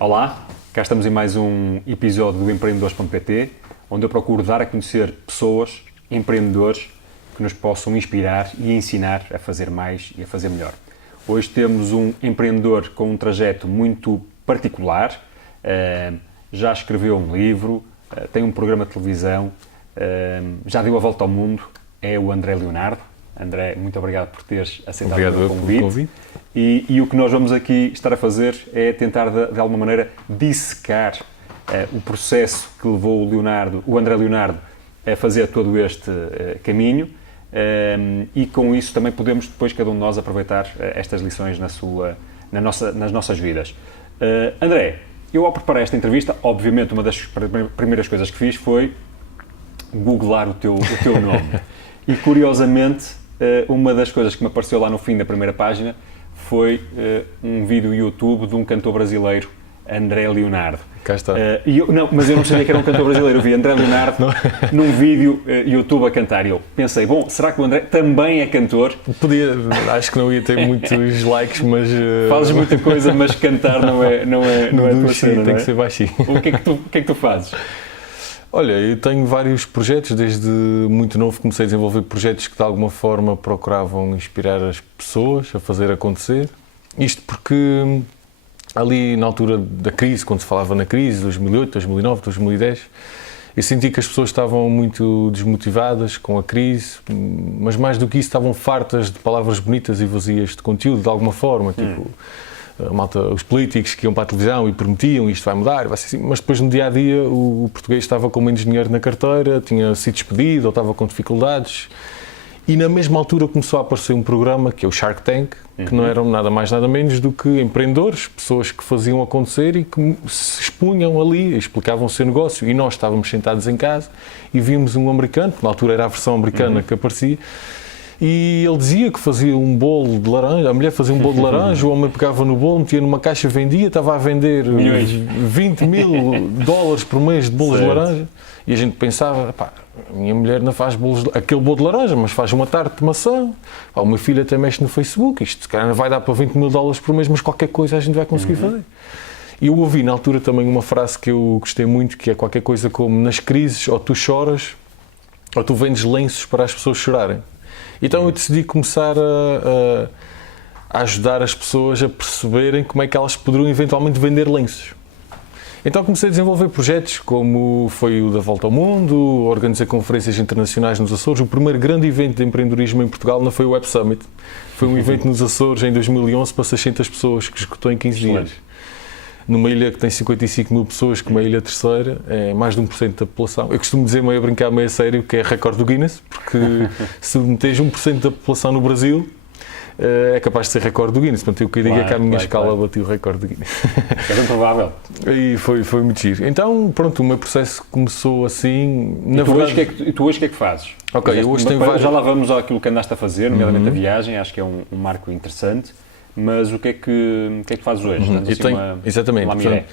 Olá, cá estamos em mais um episódio do Empreendedores.pt, onde eu procuro dar a conhecer pessoas, empreendedores, que nos possam inspirar e ensinar a fazer mais e a fazer melhor. Hoje temos um empreendedor com um trajeto muito particular, já escreveu um livro, tem um programa de televisão, já deu a volta ao mundo, é o André Leonardo. André, muito obrigado por teres aceitado o meu convite. E o que nós vamos aqui estar a fazer é tentar, de alguma maneira, dissecar o processo que levou o André Leonardo a fazer todo este caminho e com isso também podemos depois, cada um de nós, aproveitar estas lições nas nossas vidas. André, eu ao preparar esta entrevista, obviamente uma das primeiras coisas que fiz foi googlar o teu nome. E curiosamente, uma das coisas que me apareceu lá no fim da primeira página foi um vídeo YouTube de um cantor brasileiro, André Leonardo. Cá está. Mas eu não sabia que era um cantor brasileiro. Eu vi André Leonardo num vídeo YouTube a cantar e eu pensei, bom, será que o André também é cantor? Acho que não ia ter muitos likes, mas... Fazes muita coisa, mas cantar não é a tua cena, tem que ser baixinho. O que é que tu fazes? Olha, eu tenho vários projetos, desde muito novo comecei a desenvolver projetos que de alguma forma procuravam inspirar as pessoas a fazer acontecer. Isto porque ali na altura da crise, quando se falava na crise, 2008, 2009, 2010, eu senti que as pessoas estavam muito desmotivadas com a crise, mas mais do que isso estavam fartas de palavras bonitas e vazias de conteúdo, de alguma forma, tipo... os políticos que iam para a televisão e prometiam isto vai mudar, vai ser assim, mas depois no dia-a-dia o português estava com menos dinheiro na carteira, tinha sido despedido ou estava com dificuldades e na mesma altura começou a aparecer um programa que é o Shark Tank, que não eram nada mais nada menos do que empreendedores, pessoas que faziam acontecer e que se expunham ali, explicavam o seu negócio e nós estávamos sentados em casa e víamos um americano, que na altura era a versão americana que aparecia. E ele dizia que fazia um bolo de laranja, a mulher fazia um bolo de laranja, o homem pegava no bolo, metia numa caixa, vendia, estava a vender milhões. 20 mil dólares por mês de bolos de laranja. E a gente pensava, pá, a minha mulher não faz aquele bolo de laranja, mas faz uma tarte de maçã. Pá, o meu filho até mexe no Facebook, isto se calhar não vai dar para 20 mil dólares por mês, mas qualquer coisa a gente vai conseguir fazer. E eu ouvi na altura também uma frase que eu gostei muito, que é qualquer coisa como, nas crises, ou tu choras, ou tu vendes lenços para as pessoas chorarem. Então eu decidi começar a ajudar as pessoas a perceberem como é que elas poderiam eventualmente vender lenços. Então comecei a desenvolver projetos como foi o da Volta ao Mundo, organizei conferências internacionais nos Açores. O primeiro grande evento de empreendedorismo em Portugal não foi o Web Summit, foi um evento nos Açores em 2011 para 600 pessoas que esgotou em 15 dias. Numa ilha que tem 55 mil pessoas, que é uma ilha terceira, é mais de 1% da população. Eu costumo dizer, meio a brincar, meio a sério, que é recorde do Guinness, porque se meteres 1% da população no Brasil, é capaz de ser recorde do Guinness. Portanto, eu que digo é que à minha escala bati o recorde do Guinness. É bem provável. E foi muito giro. Então, pronto, o meu processo começou assim... E tu hoje o que é que fazes? Ok, eu hoje tenho vários... Já lá vamos àquilo que andaste a fazer, nomeadamente a viagem, acho que é um marco interessante. Mas o que é que fazes hoje? Exatamente. Portanto,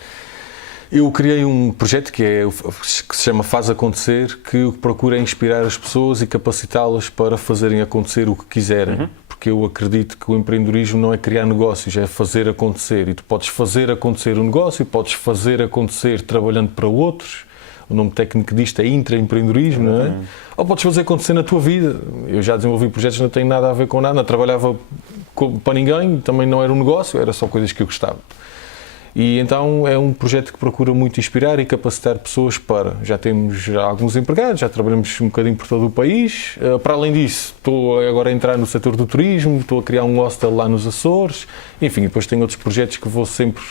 eu criei um projeto que se chama Faz Acontecer, que o que procura é inspirar as pessoas e capacitá-las para fazerem acontecer o que quiserem. Porque eu acredito que o empreendedorismo não é criar negócios, é fazer acontecer. E tu podes fazer acontecer um negócio, podes fazer acontecer trabalhando para outros. O nome técnico disto é intraempreendedorismo, não é? Ou podes fazer acontecer na tua vida. Eu já desenvolvi projetos que não têm nada a ver com nada, não trabalhava para ninguém, também não era um negócio, era só coisas que eu gostava. E então é um projeto que procura muito inspirar e capacitar pessoas para... Já temos alguns empregados, já trabalhamos um bocadinho por todo o país. Para além disso, estou agora a entrar no setor do turismo, estou a criar um hostel lá nos Açores. Enfim, depois tenho outros projetos que vou sempre...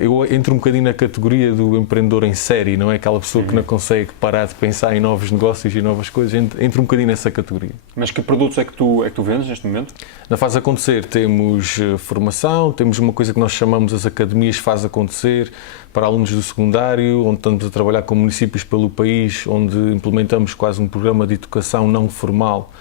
Eu entro um bocadinho na categoria do empreendedor em série, não é aquela pessoa que não consegue parar de pensar em novos negócios e novas coisas, entro um bocadinho nessa categoria. Mas que produtos é que tu vendes neste momento? Na Faz Acontecer temos formação, temos uma coisa que nós chamamos as academias Faz Acontecer para alunos do secundário, onde estamos a trabalhar com municípios pelo país, onde implementamos quase um programa de educação não formal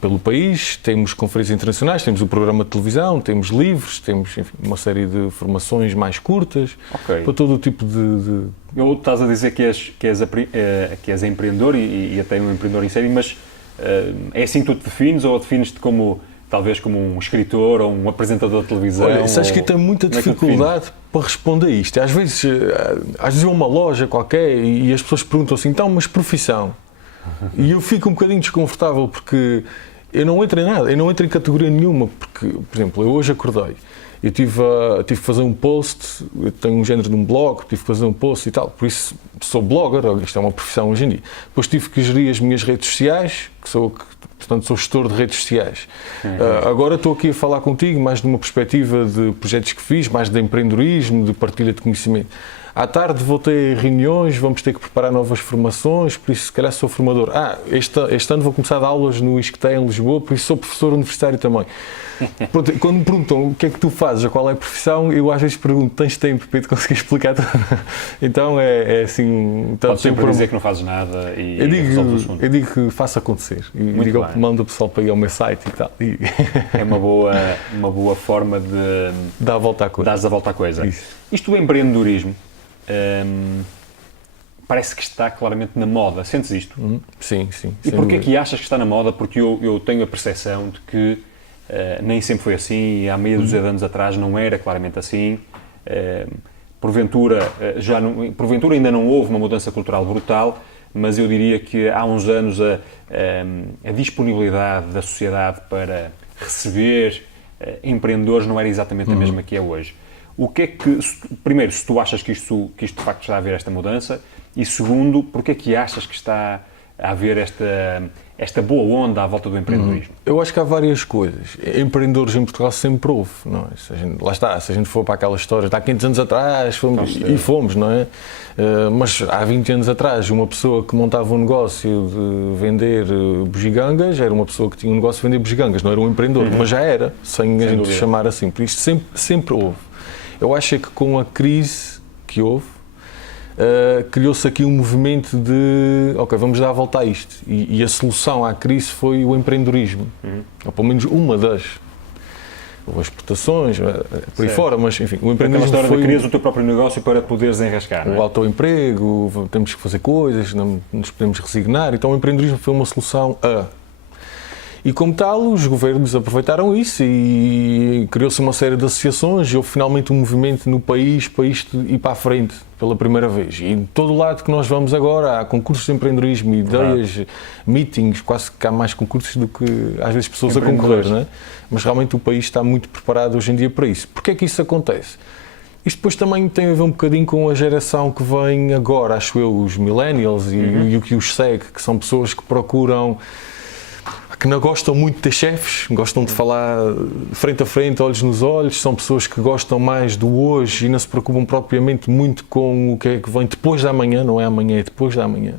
pelo país, temos conferências internacionais, temos o programa de televisão, temos livros, temos enfim, uma série de formações mais curtas, para todo o tipo de... Eu estás a dizer que és empreendedor e até um empreendedor em série, mas é assim que tu te defines ou defines-te como talvez como um escritor ou um apresentador de televisão? Olha, sabes que eu tenho muita como é que eu dificuldade para responder a isto. Às vezes é uma loja qualquer e as pessoas perguntam assim, então, mas profissão? E eu fico um bocadinho desconfortável porque eu não entro em nada, eu não entro em categoria nenhuma, porque, por exemplo, eu hoje acordei, eu tive que fazer um post, eu tenho um género de um blog, tive que fazer um post e tal, por isso sou blogger, isto é uma profissão hoje em dia. Depois tive que gerir as minhas redes sociais, portanto sou gestor de redes sociais. Agora estou aqui a falar contigo mais de uma perspectiva de projetos que fiz, mais de empreendedorismo, de partilha de conhecimento. À tarde vou ter reuniões, vamos ter que preparar novas formações, por isso se calhar sou formador. Este ano vou começar a dar aulas no ISCTE em Lisboa, por isso sou professor universitário também. Pronto, quando me perguntam o que é que tu fazes, qual é a profissão, eu às vezes pergunto, tens tempo para te conseguir explicar tudo? Então é assim... Podes sempre dizer que não fazes nada e resolves o assunto. Eu digo que faço acontecer. E mando o pessoal para ir ao meu site e tal. É uma boa forma de... Dar a volta à coisa. Dares a volta à coisa. Isso. Isto do empreendedorismo... parece que está claramente na moda. Sentes isto? Sim, sim. E porquê que achas que está na moda? Porque eu tenho a percepção de que nem sempre foi assim, e há meia dúzia de anos atrás não era claramente assim. Porventura ainda não houve uma mudança cultural brutal, mas eu diria que há uns anos a disponibilidade da sociedade para receber empreendedores não era exatamente a mesma que é hoje. O que é que, primeiro, se tu achas que isto de facto está a haver esta mudança, e segundo, porque é que achas que está a haver esta boa onda à volta do empreendedorismo? Eu acho que há várias coisas. Empreendedores em Portugal sempre houve, não é? Lá está, se a gente for para aquela história, há 500 anos atrás, fomos, não é? Mas há 20 anos atrás, uma pessoa que montava um negócio de vender bugigangas, era uma pessoa que tinha um negócio de vender bugigangas, não era um empreendedor, mas já era, sem a gente chamar assim. Por isso sempre houve. Eu acho que com a crise que houve, criou-se aqui um movimento de, ok, vamos dar a volta a isto. E a solução à crise foi o empreendedorismo. Ou pelo menos uma das. Houve exportações, por aí fora, mas enfim, o empreendedorismo foi... Aquela história foi... de crias o teu próprio negócio para poderes enrascar, não é? O autoemprego, temos que fazer coisas, não nos podemos resignar. Então o empreendedorismo foi uma solução a... E como tal, os governos aproveitaram isso e criou-se uma série de associações e houve finalmente um movimento no país para isto ir para a frente pela primeira vez. E de todo o lado que nós vamos agora, há concursos de empreendedorismo, ideias, meetings, quase que há mais concursos do que às vezes pessoas a concorrer, não é? Mas realmente o país está muito preparado hoje em dia para isso. Porquê é que isso acontece? Isto depois também tem a ver um bocadinho com a geração que vem agora, acho eu, os millennials e o que os segue, que são pessoas que procuram... que não gostam muito de ter chefes, gostam de falar frente a frente, olhos nos olhos, são pessoas que gostam mais do hoje e não se preocupam propriamente muito com o que é que vem depois da amanhã, não é amanhã, é depois da amanhã.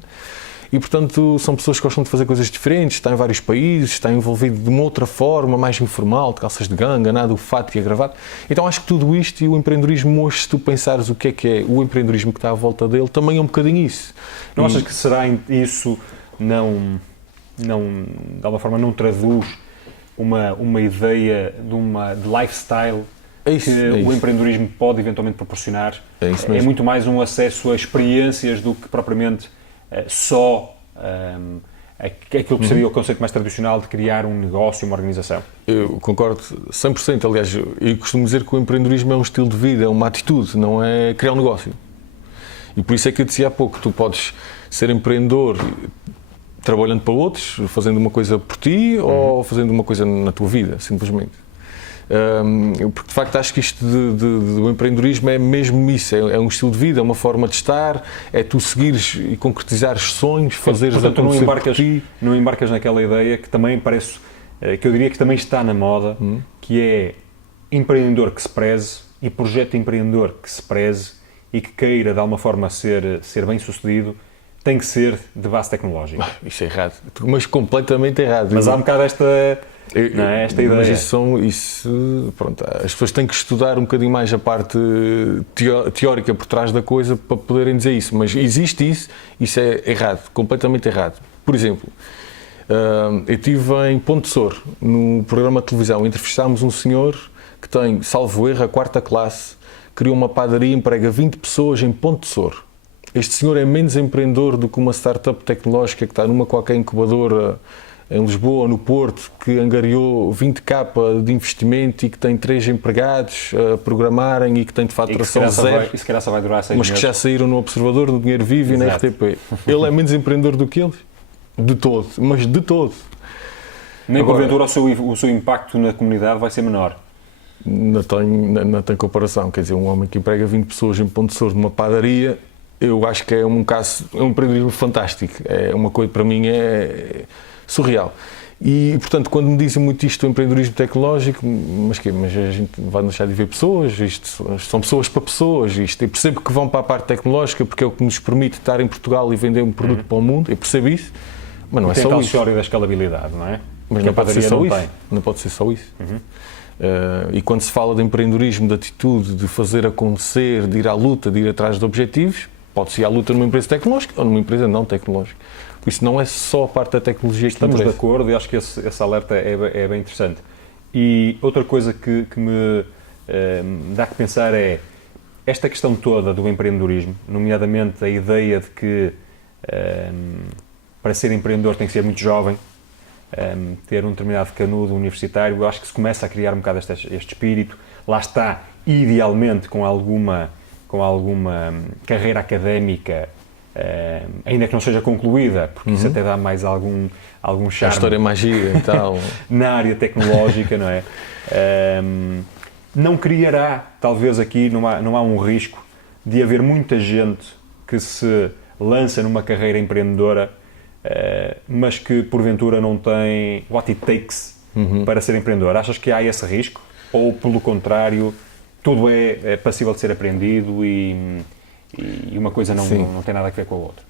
E, portanto, são pessoas que gostam de fazer coisas diferentes, estão em vários países, estão envolvidos de uma outra forma, mais informal, de calças de ganga, nada, o fato e a gravata. Então, acho que tudo isto e o empreendedorismo hoje, se tu pensares o que é o empreendedorismo que está à volta dele, também é um bocadinho isso. Não achas que será isso não de alguma forma não traduz uma ideia de lifestyle que o empreendedorismo pode eventualmente proporcionar? É isso mesmo. É muito mais um acesso a experiências do que propriamente só aquilo que seria o conceito mais tradicional de criar um negócio, uma organização. Eu concordo 100%. Aliás, eu costumo dizer que o empreendedorismo é um estilo de vida, é uma atitude, não é criar um negócio. E por isso é que eu dizia há pouco, tu podes ser empreendedor trabalhando para outros, fazendo uma coisa por ti ou fazendo uma coisa na tua vida, simplesmente. Porque de facto acho que isto do empreendedorismo é mesmo isso, é um estilo de vida, é uma forma de estar, é tu seguires e concretizares sonhos, fazeres acontecer por ti. Não embarcas naquela ideia que também parece, que eu diria que também está na moda, que é empreendedor que se preze e projeto empreendedor que se preze e que queira de alguma forma ser bem sucedido, tem que ser de base tecnológica. Isso é errado, mas completamente errado. Mas há um bocado esta ideia. Mas pronto, as pessoas têm que estudar um bocadinho mais a parte teórica por trás da coisa para poderem dizer isso. Mas existe isso é errado, completamente errado. Por exemplo, eu estive em Ponte Sor, no programa de televisão, entrevistámos um senhor que tem, salvo erro, a 4ª classe, criou uma padaria, emprega 20 pessoas em Ponte Sor. Este senhor é menos empreendedor do que uma startup tecnológica que está numa qualquer incubadora em Lisboa ou no Porto que angariou 20k de investimento e que tem 3 empregados a programarem e que tem de faturação zero, e se calhar só vai durar 6 mas meses. que já saíram no Observador, no Dinheiro Vivo e na RTP. Ele é menos empreendedor do que eles? De todo, mas de todo. Nem porventura o seu impacto na comunidade vai ser menor. Não tem comparação, quer dizer, um homem que emprega 20 pessoas em Ponte Sor numa padaria, eu acho que é um caso, é um empreendedorismo fantástico, é uma coisa, para mim, é surreal. E, portanto, quando me dizem muito isto do empreendedorismo tecnológico, mas a gente vai deixar de ver pessoas, isto são pessoas para pessoas, eu percebo que vão para a parte tecnológica porque é o que nos permite estar em Portugal e vender um produto para o mundo, eu percebo isso, mas não é só isso. Tem a da escalabilidade, não é? Mas não pode ser só isso. Não pode ser só isso. E quando se fala de empreendedorismo, de atitude, de fazer acontecer, de ir à luta, de ir atrás de objetivos, pode-se ir à luta numa empresa tecnológica ou numa empresa não tecnológica. Por isso não é só a parte da tecnologia que Estamos interessa. de acordo e acho que esse alerta é bem interessante. E outra coisa que me dá que pensar é esta questão toda do empreendedorismo, nomeadamente a ideia de que para ser empreendedor tem que ser muito jovem, ter um determinado canudo universitário, eu acho que se começa a criar um bocado este espírito. Lá está, idealmente com alguma carreira académica, ainda que não seja concluída, porque isso até dá mais algum charme. A história magia e tal. Na área tecnológica, não é? Não criará, talvez aqui, não há um risco de haver muita gente que se lança numa carreira empreendedora, mas que porventura não tem what it takes para ser empreendedor. Achas que há esse risco? Ou, pelo contrário, tudo é passível de ser aprendido e uma coisa não tem nada a ver com a outra?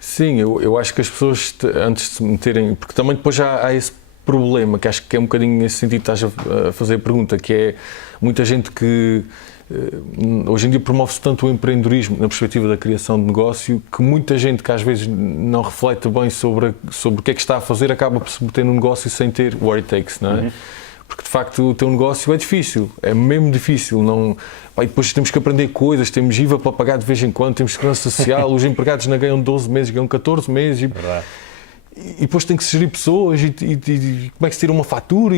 Sim, eu acho que as pessoas, antes de se meterem... Porque também depois já há esse problema, que acho que é um bocadinho nesse sentido que estás a fazer a pergunta, que é muita gente que... Hoje em dia promove-se tanto o empreendedorismo na perspectiva da criação de negócio que muita gente que às vezes não reflete bem sobre o que é que está a fazer acaba por se meter no negócio sem ter what it takes, não é? Porque de facto o teu negócio é difícil, é mesmo difícil. E depois temos que aprender coisas, temos IVA para pagar de vez em quando, temos segurança social, os empregados não ganham 12 meses, ganham 14 meses. E depois tem que se gerir pessoas e como é que se tira uma fatura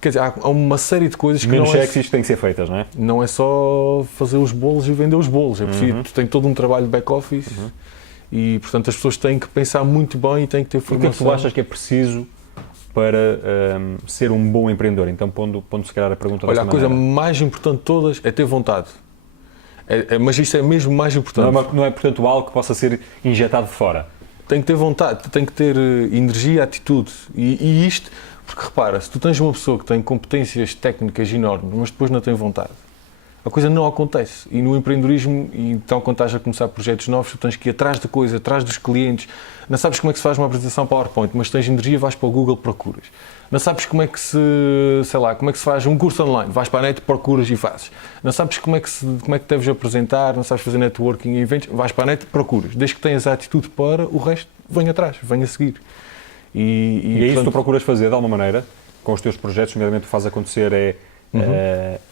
quer dizer, há uma série de coisas que menos cheques isto tem que ser feitas, não é? Não é só fazer os bolos e vender os bolos, é preciso, tem todo um trabalho de back-office e, portanto, as pessoas têm que pensar muito bem e têm que ter formação. O que é que tu achas que é preciso para ser um bom empreendedor? Então, pondo se calhar a pergunta desta maneira. Olha, a coisa mais importante de todas é ter vontade. Mas isto é mesmo mais importante. Não é, portanto, algo que possa ser injetado de fora? Tem que ter vontade, tem que ter energia, atitude. E isto, porque repara, se tu tens uma pessoa que tem competências técnicas enormes, mas depois não tem vontade, a coisa não acontece. E no empreendedorismo, então quando estás a começar projetos novos, tu tens que ir atrás da coisa, atrás dos clientes. Não sabes como é que se faz uma apresentação PowerPoint, mas tens energia, vais para o Google, procuras. Não sabes como é que se faz um curso online, vais para a net, procuras e fazes. Não sabes como é que deves apresentar, não sabes fazer networking e eventos, vais para a net, procuras. Desde que tenhas a atitude para, o resto vem atrás, vem a seguir. E é isso que tu procuras fazer, de alguma maneira, com os teus projetos, nomeadamente o que fazes acontecer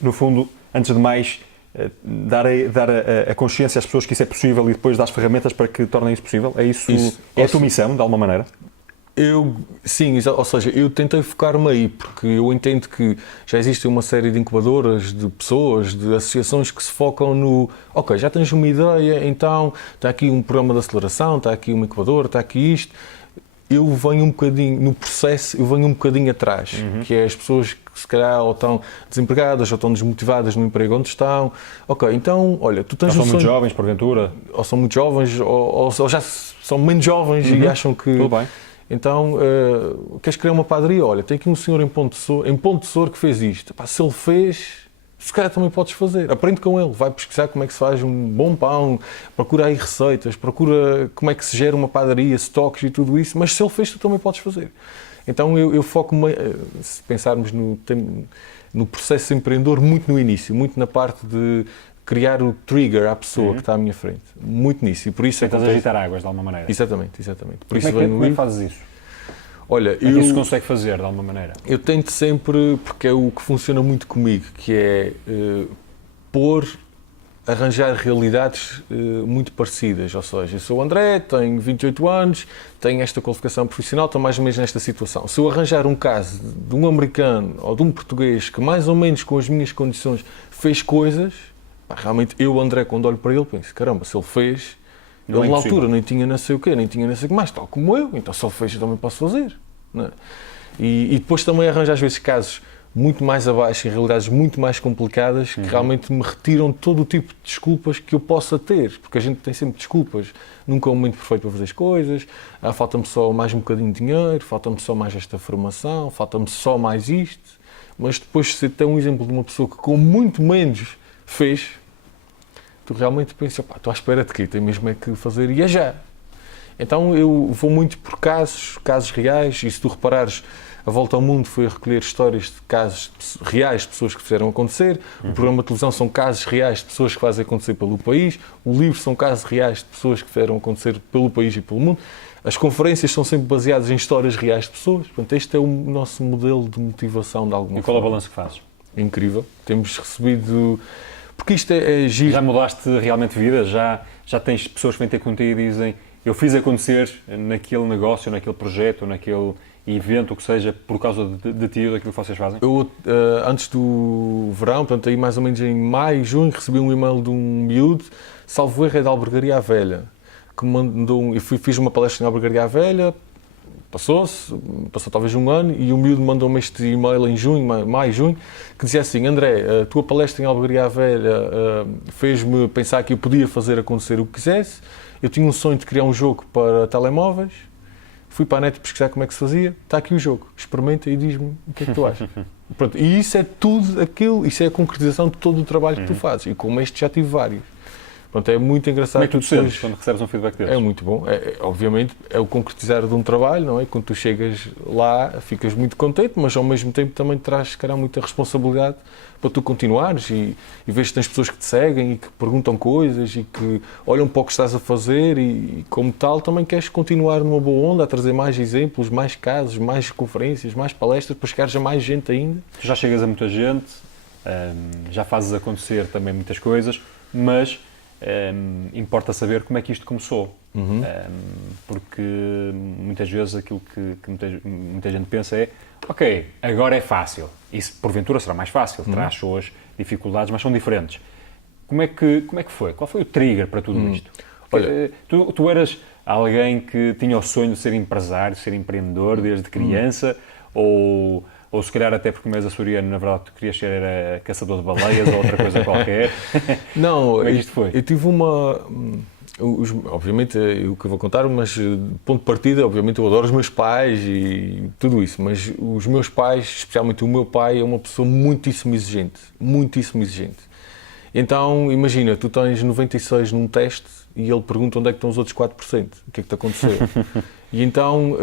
no fundo, antes de mais, dar a consciência às pessoas que isso é possível e depois dar as ferramentas para que tornem isso possível? É isso. É a tua missão, de alguma maneira? Sim, ou seja, eu tentei focar-me aí, porque eu entendo que já existe uma série de incubadoras, de pessoas, de associações que se focam no ok, já tens uma ideia, então está aqui um programa de aceleração, está aqui uma incubadora, está aqui isto. Eu venho um bocadinho, no processo, eu venho um bocadinho atrás, que é as pessoas que se calhar ou estão desempregadas ou estão desmotivadas no emprego onde estão. Ok, então, olha, tu tens ou são muito jovens, porventura. Ou são muito jovens, ou já são menos jovens e acham que... Tudo bem. Então, queres criar uma padaria? Olha, tem aqui um senhor em Ponte Sor que fez isto. Epá, se ele fez, se calhar também podes fazer. Aprende com ele, vai pesquisar como é que se faz um bom pão, procura aí receitas, procura como é que se gera uma padaria, estoques e tudo isso, mas se ele fez, tu também podes fazer. Então eu foco-me, se pensarmos no processo empreendedor, muito no início, muito na parte de criar o trigger à pessoa que está à minha frente. Muito nisso. E por isso tentas agitar águas, de alguma maneira. Exatamente. Por isso como é que fazes isso? Olha, como é que isso se consegue fazer, de alguma maneira? Eu tento sempre, porque é o que funciona muito comigo, que é pôr arranjar realidades muito parecidas. Ou seja, eu sou o André, tenho 28 anos, tenho esta qualificação profissional, estou mais ou menos nesta situação. Se eu arranjar um caso de um americano ou de um português que mais ou menos com as minhas condições fez coisas, pá, realmente eu, André, quando olho para ele, penso, caramba, se ele fez, ele na altura nem tinha não sei o quê, nem tinha não sei o que mais, tal como eu, então se ele fez eu também posso fazer. Não é? E depois também arranjo às vezes casos muito mais abaixo, em realidades muito mais complicadas, que realmente me retiram todo o tipo de desculpas que eu possa ter, porque a gente tem sempre desculpas, nunca é um momento perfeito para fazer as coisas, falta-me só mais um bocadinho de dinheiro, falta-me só mais esta formação, falta-me só mais isto, mas depois se tem um exemplo de uma pessoa que com muito menos fez, tu realmente pensas, pá, estou à espera de quê? Tem mesmo é que fazer e é já. Então eu vou muito por casos reais, e se tu reparares, a Volta ao Mundo foi a recolher histórias de casos reais de pessoas que fizeram acontecer, o programa de televisão são casos reais de pessoas que fazem acontecer pelo país, o livro são casos reais de pessoas que fizeram acontecer pelo país e pelo mundo, as conferências são sempre baseadas em histórias reais de pessoas, portanto este é o nosso modelo de motivação de alguma forma. E qual é o balanço que fazes? É incrível, temos recebido... Porque isto é giro. Já mudaste realmente vida? Já tens pessoas que vêm ter contigo e dizem eu fiz acontecer naquele negócio, naquele projeto, naquele evento, o que seja, por causa de ti ou daquilo que vocês fazem? Eu, antes do verão, portanto, aí mais ou menos em maio, junho, recebi um e-mail de um miúdo, salvo erro, é da Albergaria à Velha, que me mandou, eu fiz uma palestra na Albergaria à Velha, passou talvez um ano, e o miúdo mandou-me este e-mail em junho, maio, junho, que dizia assim, André, a tua palestra em Albergaria à Velha fez-me pensar que eu podia fazer acontecer o que quisesse, eu tinha um sonho de criar um jogo para telemóveis, fui para a net pesquisar como é que se fazia, está aqui o jogo, experimenta e diz-me o que é que tu achas. Pronto, e isso é tudo aquilo, isso é a concretização de todo o trabalho que tu fazes, e como este já tive vários. Pronto, é muito engraçado. Como é que tu te sentes quando recebes um feedback deles? É muito bom, obviamente é o concretizar de um trabalho, não é? Quando tu chegas lá ficas muito contente, mas ao mesmo tempo também traz, se calhar, muita responsabilidade para tu continuares e vês que tens pessoas que te seguem e que perguntam coisas e que olham para o que estás a fazer e como tal também queres continuar numa boa onda a trazer mais exemplos, mais casos, mais conferências, mais palestras para chegares a mais gente ainda. Tu já chegas a muita gente, já fazes acontecer também muitas coisas, mas importa saber como é que isto começou. Porque muitas vezes aquilo que muita gente pensa é ok, agora é fácil. Isso porventura será mais fácil, terá as suas dificuldades, mas são diferentes. Como é que foi? Qual foi o trigger para tudo isto? Olha, tu eras alguém que tinha o sonho de ser empresário, de ser empreendedor desde criança, ou se calhar até porque comes açoriano, na verdade tu querias ser caçador de baleias ou outra coisa qualquer? Não, como é que isto foi? Eu tive uma... obviamente, o que eu vou contar, mas ponto de partida, obviamente eu adoro os meus pais e tudo isso, mas os meus pais, especialmente o meu pai, é uma pessoa muitíssimo exigente, muitíssimo exigente. Então, imagina, tu tens 96 num teste e ele pergunta onde é que estão os outros 4%, o que é que te aconteceu? E então,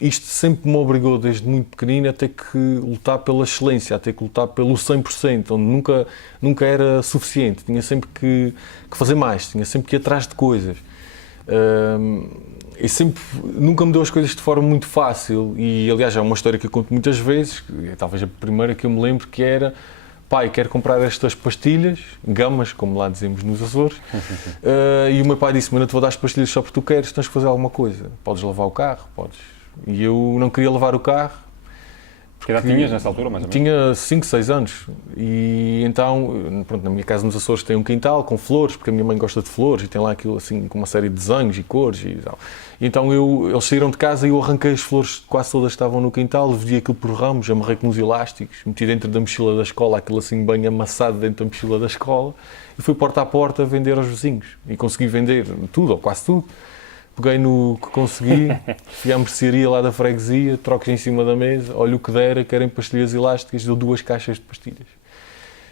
isto sempre me obrigou, desde muito pequenino, a ter que lutar pela excelência, a ter que lutar pelo 100%, onde nunca era suficiente, tinha sempre que fazer mais, tinha sempre que ir atrás de coisas. E nunca me deu as coisas de forma muito fácil, e aliás, é uma história que eu conto muitas vezes, talvez a primeira que eu me lembro, que era: pai, quero comprar estas pastilhas, gamas, como lá dizemos nos Açores, e o meu pai disse-me: não te vou dar as pastilhas só porque tu queres, tens que fazer alguma coisa. Podes lavar o carro, podes. E eu não queria lavar o carro. Que idade tinhas nessa altura, mais ou menos? Tinha 5, 6 anos. E então, pronto, na minha casa nos Açores tem um quintal com flores, porque a minha mãe gosta de flores e tem lá aquilo assim com uma série de desenhos e cores e tal. E então eles saíram de casa e eu arranquei as flores, quase todas estavam no quintal, vendi aquilo por ramos, amarrei com uns elásticos, meti dentro da mochila da escola, aquilo assim bem amassado dentro da mochila da escola, e fui porta a porta vender aos vizinhos. E consegui vender tudo, ou quase tudo. Peguei no que consegui, fui à mercearia lá da freguesia, trocos em cima da mesa, olha o que dera, querem pastilhas elásticas, deu 2 caixas de pastilhas.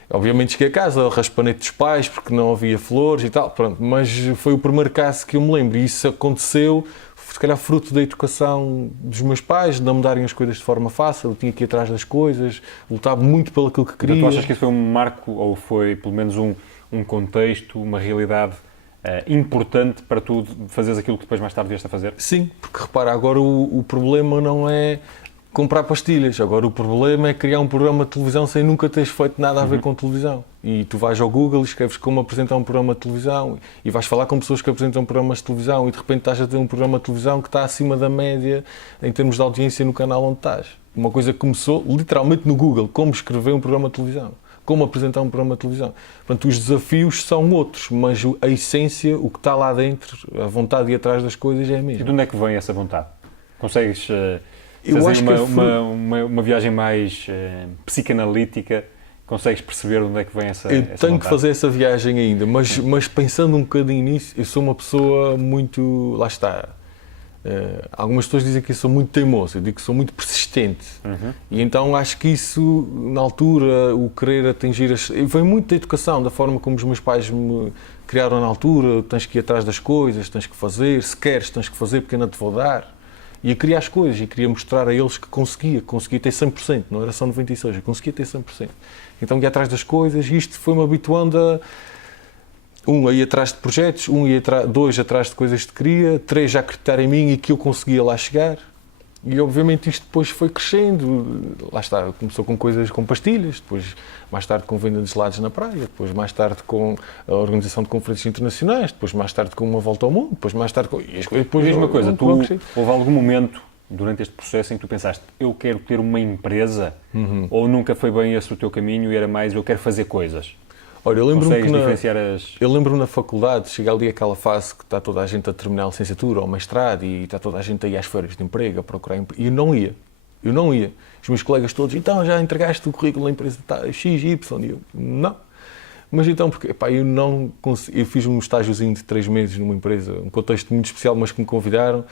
Obviamente cheguei a casa, raspanete dos pais, porque não havia flores e tal, pronto, mas foi o primeiro caso que eu me lembro, e isso aconteceu, se calhar fruto da educação dos meus pais, de não me darem as coisas de forma fácil, eu tinha que ir atrás das coisas, lutava muito pelo aquilo que queria. Então, tu achas que isso foi um marco, ou foi pelo menos um contexto, uma realidade importante para tu fazeres aquilo que depois mais tarde vieste a fazer? Sim, porque repara, agora o problema não é comprar pastilhas. Agora o problema é criar um programa de televisão sem nunca teres feito nada a ver com televisão. E tu vais ao Google e escreves como apresentar um programa de televisão e vais falar com pessoas que apresentam programas de televisão e de repente estás a ter um programa de televisão que está acima da média em termos de audiência no canal onde estás. Uma coisa que começou literalmente no Google, como escrever um programa de televisão, como apresentar um programa de televisão. Portanto, os desafios são outros, mas a essência, o que está lá dentro, a vontade de ir atrás das coisas é a mesma. E de onde é que vem essa vontade? Consegues Eu fazer acho que uma viagem mais psicanalítica? Consegues perceber onde é que vem essa Eu vontade? tenho que fazer essa viagem ainda, mas pensando um bocadinho nisso, eu sou uma pessoa muito... Lá está. Algumas pessoas dizem que eu sou muito teimoso, eu digo que sou muito persistente. E então acho que isso, na altura, o querer atingir... Vem muito da educação, da forma como os meus pais me criaram na altura. Tens que ir atrás das coisas, tens que fazer, se queres, tens que fazer porque ainda te vou dar. E eu queria as coisas e queria mostrar a eles que conseguia ter 100%, não era só 96%, eu conseguia ter 100%. Então ia atrás das coisas e isto foi-me habituando a ir atrás de projetos, dois atrás de coisas que queria, 3 já acreditar em mim e que eu conseguia lá chegar. E obviamente isto depois foi crescendo, lá está, começou com coisas com pastilhas, depois mais tarde com venda de gelados na praia, depois mais tarde com a organização de conferências internacionais, depois mais tarde com uma volta ao mundo, depois mais tarde com... Depois diz uma coisa, houve algum momento durante este processo em que tu pensaste, eu quero ter uma empresa, ou nunca foi bem esse o teu caminho e era mais, eu quero fazer coisas? Olha, eu lembro-me na faculdade, chega ali aquela fase que está toda a gente a terminar a licenciatura ou mestrado e está toda a gente a ir às feiras de emprego, a procurar emprego. E eu não ia. Os meus colegas todos, então já entregaste o currículo da empresa X, Y? E eu, não. Mas então, porque eu não consegui, eu fiz um estágiozinho de 3 meses numa empresa, um contexto muito especial, mas que me convidaram,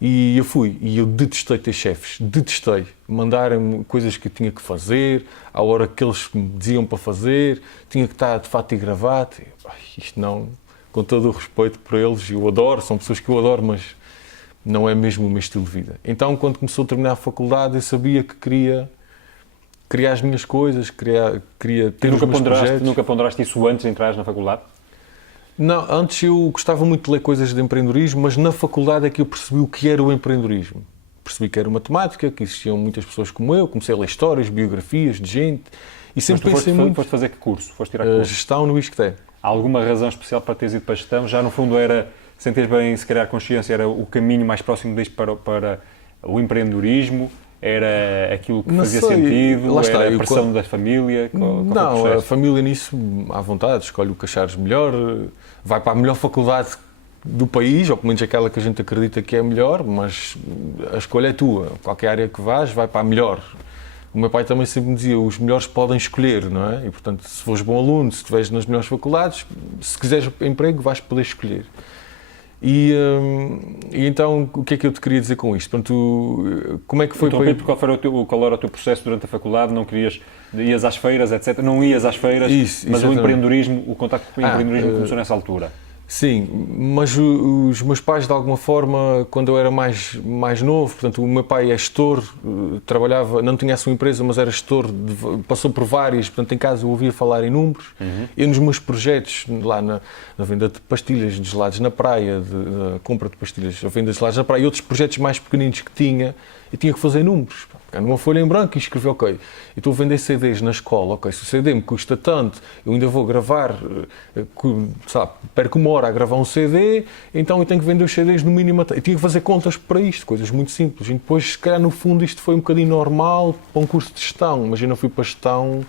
e eu fui, e eu detestei ter chefes, detestei, mandarem-me coisas que eu tinha que fazer, à hora que eles me diziam para fazer, tinha que estar de fato e gravata, isto não, com todo o respeito por eles, eu adoro, são pessoas que eu adoro, mas não é mesmo o meu estilo de vida. Então, quando começou a terminar a faculdade, eu sabia que queria criar as minhas coisas, queria ter os meus projetos. Nunca ponderaste isso antes de entrares na faculdade? Não, antes eu gostava muito de ler coisas de empreendedorismo, mas na faculdade é que eu percebi o que era o empreendedorismo. Percebi que era matemática, que existiam muitas pessoas como eu, comecei a ler histórias, biografias de gente e sempre pensei muito... Foste fazer que curso? Foste tirar que curso? Gestão no ISCTE. Há alguma razão especial para teres ido para a gestão? Já no fundo era, sem teres bem se calhar consciência, era o caminho mais próximo deste para o empreendedorismo? Era aquilo que fazia sentido? Lá está, era a pressão da família? Não, a família nisso, à vontade, escolhe o que achares melhor, vai para a melhor faculdade do país, ou pelo menos aquela que a gente acredita que é a melhor, mas a escolha é tua. Qualquer área que vais, vai para a melhor. O meu pai também sempre me dizia, os melhores podem escolher, não é? E, portanto, se fores bom aluno, se estiveres nas melhores faculdades, se quiseres emprego, vais poder escolher. E então, o que é que eu te queria dizer com isto? Portanto, como é que foi para... Qual era o teu processo durante a faculdade? Não querias... Ias às feiras, etc. Não ias às feiras, mas o empreendedorismo, o contacto com o empreendedorismo começou nessa altura. Sim, mas os meus pais, de alguma forma, quando eu era mais novo, portanto, o meu pai é gestor, trabalhava, não tinha a sua empresa, mas era gestor, passou por várias, portanto, em casa eu ouvia falar em números. Eu, nos meus projetos, lá na venda de pastilhas, de gelados na praia, de compra de pastilhas, a venda de gelados na praia e outros projetos mais pequeninos que tinha, eu tinha que fazer números. Numa folha em branco e escrevi, ok, eu estou a vender CDs na escola, ok, se o CD me custa tanto, eu ainda vou gravar, sabe, perco 1 hora a gravar um CD, então eu tenho que vender os CDs no mínimo. Eu tinha que fazer contas para isto, coisas muito simples. E depois, se calhar, no fundo, isto foi um bocadinho normal para um curso de gestão, mas eu não fui para gestão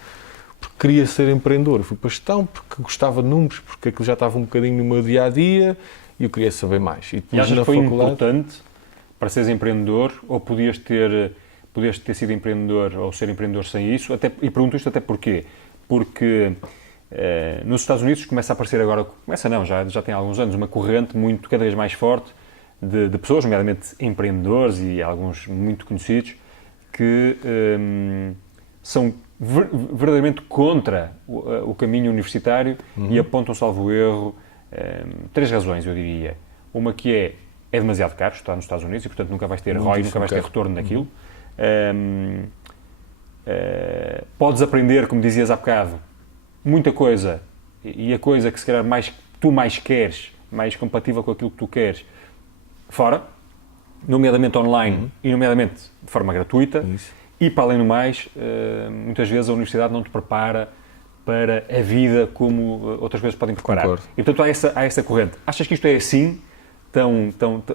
porque queria ser empreendedor, eu fui para gestão porque gostava de números, porque aquilo já estava um bocadinho no meu dia-a-dia e eu queria saber mais. E achas que foi importante para seres empreendedor, ou podias ter sido empreendedor ou ser empreendedor sem isso? E pergunto isto até porquê? Porque nos Estados Unidos começa a aparecer agora, já tem alguns anos, uma corrente cada vez mais forte de pessoas, nomeadamente empreendedores e alguns muito conhecidos, que são verdadeiramente contra o caminho universitário e apontam, salvo erro, 3 razões, eu diria. Uma que é demasiado caro, está nos Estados Unidos e, portanto, nunca vais ter ROI, nunca vais ter retorno naquilo. Podes aprender, como dizias há bocado, muita coisa, e a coisa que se calhar tu mais queres, mais compatível com aquilo que tu queres, fora, nomeadamente online e nomeadamente de forma gratuita. Isso. E, para além do mais, muitas vezes a universidade não te prepara para a vida como outras coisas podem preparar. Concordo. E, portanto, há essa corrente. Achas que isto é assim?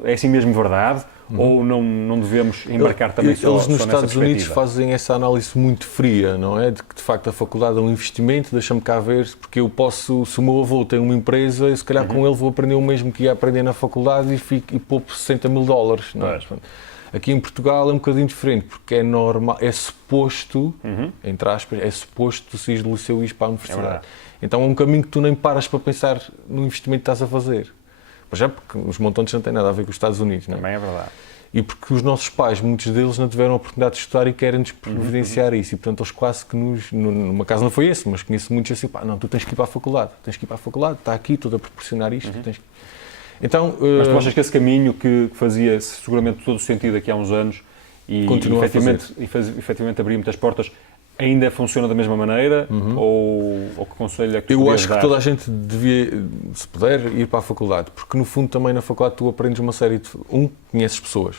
É assim mesmo verdade? Ou não devemos embarcar também só Eles nos nessa Estados Unidos perspectiva? fazem essa análise muito fria, não é? De que, de facto, a faculdade é um investimento, deixa-me cá ver, porque eu posso, se o meu avô tem uma empresa, eu, se calhar com ele vou aprender o mesmo que ia aprender na faculdade e poupo $60 mil, não é? Aqui em Portugal é um bocadinho diferente, porque é normal, é suposto, entre aspas, é suposto tu saís do liceu e ires para a universidade. Então é um caminho que tu nem paras para pensar no investimento que estás a fazer. Mas já porque os montantes não têm nada a ver com os Estados Unidos, não é? Também é verdade. E porque os nossos pais, muitos deles, não tiveram a oportunidade de estudar e querem-nos providenciar isso. E, portanto, eles quase que numa casa não foi esse, mas conheço muitos assim, pá, não, tu tens que ir para a faculdade, está aqui, estou a proporcionar isto, tens que... Então, mas tu achas que esse caminho que fazia seguramente todo o sentido aqui há uns anos e efetivamente abria muitas portas, ainda funciona da mesma maneira? Ou que conselho é que tu eu podias acho dar? que toda a gente devia, se puder, ir para a faculdade, porque no fundo também na faculdade tu aprendes uma série de... conheces pessoas.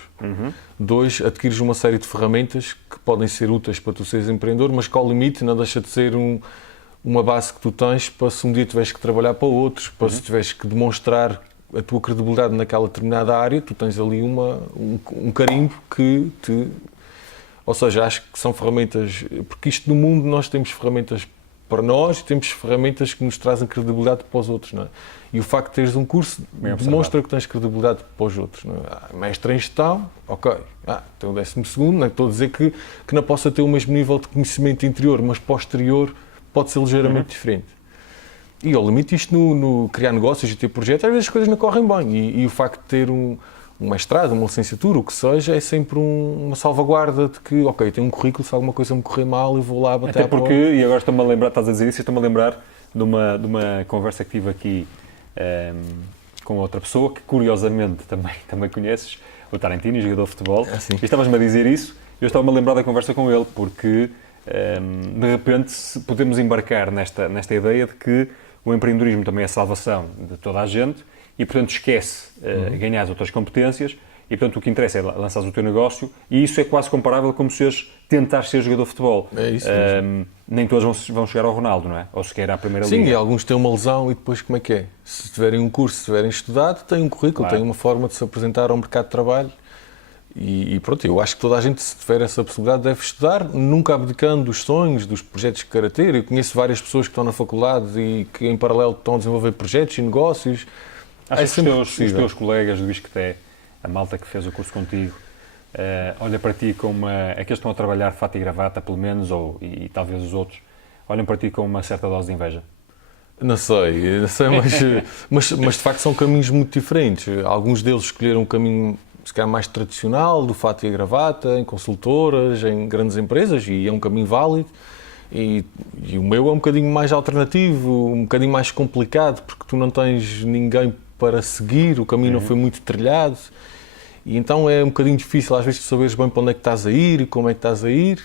2, adquires uma série de ferramentas que podem ser úteis para tu seres empreendedor, mas que ao limite não deixa de ser uma base que tu tens para se um dia tiveres que trabalhar para outros, para se tiveres que demonstrar a tua credibilidade naquela determinada área, tu tens ali um carimbo que te... Ou seja, acho que são ferramentas... Porque isto no mundo nós temos ferramentas para nós e temos ferramentas que nos trazem credibilidade para os outros, não é? E o facto de teres um curso demonstra que tens credibilidade para os outros, não é? Mestre em gestão, ok. Tem o 12º, não é? Estou a dizer que não possa ter o mesmo nível de conhecimento interior, mas posterior pode ser ligeiramente diferente. E ao limite isto no criar negócios e ter projetos, às vezes as coisas não correm bem. E o facto de ter um mestrado, uma licenciatura, o que seja, é sempre uma salvaguarda de que, ok, tenho um currículo, se alguma coisa me correr mal e vou lá bater Até porque, e agora estou-me a lembrar, estás a dizer isso, estou-me a lembrar de uma conversa que tive aqui com outra pessoa, que curiosamente também conheces, o Tarantino, jogador de futebol, e estavas-me a dizer isso, eu estava-me a lembrar da conversa com ele, porque de repente podemos embarcar nesta ideia de que o empreendedorismo também é a salvação de toda a gente e, portanto, esquece ganhar as outras competências e, portanto, o que interessa é lançar o teu negócio e isso é quase comparável como se tentar ser jogador de futebol. É isso nem todos vão chegar ao Ronaldo, não é? Ou sequer à primeira liga. Sim, e alguns têm uma lesão e depois como é que é? Se tiverem um curso, se tiverem estudado, têm um currículo, têm uma forma de se apresentar ao mercado de trabalho. E pronto, eu acho que toda a gente, se tiver essa possibilidade, deve estudar, nunca abdicando dos sonhos, dos projetos que queira ter. Eu conheço várias pessoas que estão na faculdade e que, em paralelo, estão a desenvolver projetos e negócios. Achas que os teus colegas do Isqueté, a malta que fez o curso contigo, olha para ti com é que eles estão a trabalhar de fato e gravata, pelo menos, e talvez os outros, olham para ti com uma certa dose de inveja? Não sei mas de facto são caminhos muito diferentes. Alguns deles escolheram um caminho se calhar mais tradicional, do fato e a gravata, em consultoras, em grandes empresas, e é um caminho válido. E o meu é um bocadinho mais alternativo, um bocadinho mais complicado, porque tu não tens ninguém para seguir, o caminho não foi muito trilhado, e então é um bocadinho difícil às vezes saberes bem para onde é que estás a ir e como é que estás a ir.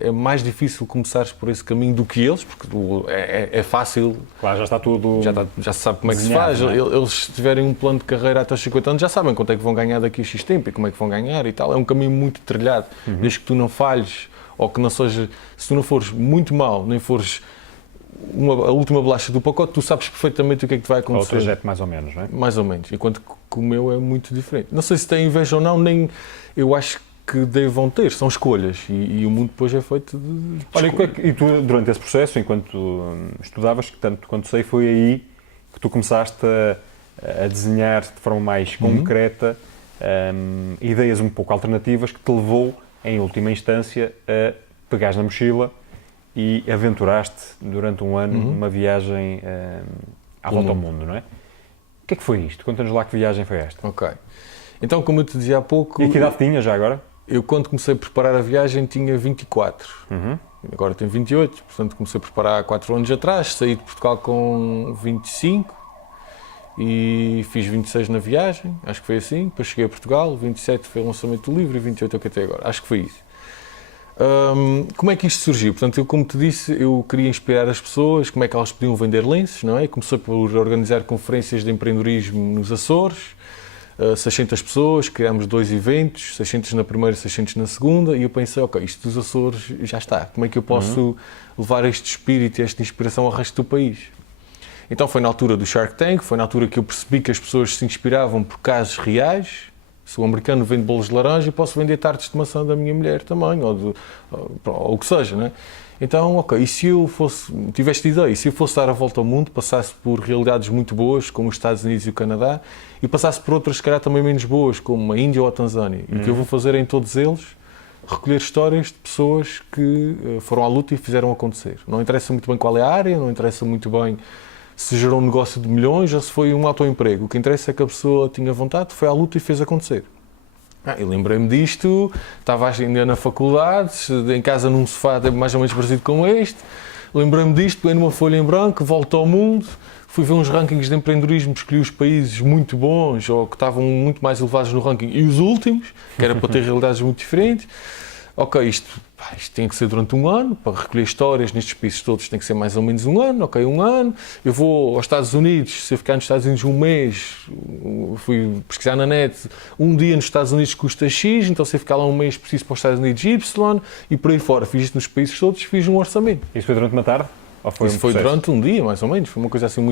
É mais difícil começares por esse caminho do que eles, porque é fácil. Claro, já está tudo. Já se sabe como é que se faz. Não é? Eles, se tiverem um plano de carreira até aos 50 anos, já sabem quanto é que vão ganhar daqui a X tempo e como é que vão ganhar e tal. É um caminho muito trilhado. Desde que tu não falhes, ou que não seja. Se tu não fores muito mau, nem fores a última bolacha do pacote, tu sabes perfeitamente o que é que te vai acontecer. Ou o trajeto mais ou menos, não é? Mais ou menos. Enquanto que o meu é muito diferente. Não sei se tem inveja ou não, nem eu acho que devam ter. São escolhas. E o mundo depois é feito de Olha, e tu, durante esse processo, enquanto estudavas, que tanto quanto sei, foi aí que tu começaste a desenhar de forma mais concreta ideias um pouco alternativas que te levou, em última instância, a pegares na mochila e aventuraste durante um ano uma viagem à volta ao mundo, não é? O que é que foi isto? Conta-nos lá que viagem foi esta. Ok. Então, como eu te dizia há pouco... E que idade tinha já agora? Eu, quando comecei a preparar a viagem, tinha 24. Agora tenho 28, portanto comecei a preparar há 4 anos atrás. Saí de Portugal com 25 e fiz 26 na viagem, acho que foi assim. Depois cheguei a Portugal, 27 foi o lançamento do livro e 28 é o que até agora. Acho que foi isso. Como é que isto surgiu? Portanto, eu, como te disse, eu queria inspirar as pessoas, como é que elas podiam vender lenços, não é? Comecei por organizar conferências de empreendedorismo nos Açores, 600 pessoas, criámos 2 eventos, 600 na primeira, 600 na segunda, e eu pensei, ok, isto dos Açores já está, como é que eu posso levar este espírito e esta inspiração ao resto do país? Então foi na altura do Shark Tank, foi na altura que eu percebi que as pessoas se inspiravam por casos reais. Se o americano vende bolos de laranja, eu posso vender tartes de maçã da minha mulher também, ou o que seja, né? Então, ok, e se eu tiveste ideia, e se eu fosse dar a volta ao mundo, passasse por realidades muito boas, como os Estados Unidos e o Canadá, e passasse por outras, se calhar, também menos boas, como a Índia ou a Tanzânia, e o que eu vou fazer em todos eles, recolher histórias de pessoas que foram à luta e fizeram acontecer. Não interessa muito bem qual é a área, não interessa muito bem se gerou um negócio de milhões ou se foi um autoemprego. O que interessa é que a pessoa tinha vontade, foi à luta e fez acontecer. Eu lembrei-me disto, estava ainda na faculdade, em casa num sofá mais ou menos parecido com este, lembrei-me disto, peguei numa folha em branco, volto ao mundo, fui ver uns rankings de empreendedorismo, escolhi os países muito bons ou que estavam muito mais elevados no ranking e os últimos, que era para ter realidades muito diferentes. Ok, isto tem que ser durante um ano, para recolher histórias nestes países todos tem que ser mais ou menos um ano, ok, um ano. Eu vou aos Estados Unidos, se eu ficar nos Estados Unidos um mês, fui pesquisar na net, um dia nos Estados Unidos custa X, então se eu ficar lá um mês preciso para os Estados Unidos Y, e por aí fora. Fiz isto nos países todos, fiz um orçamento. Isso foi durante uma tarde? Ou foi Isso foi durante um dia, mais ou menos. Foi uma coisa assim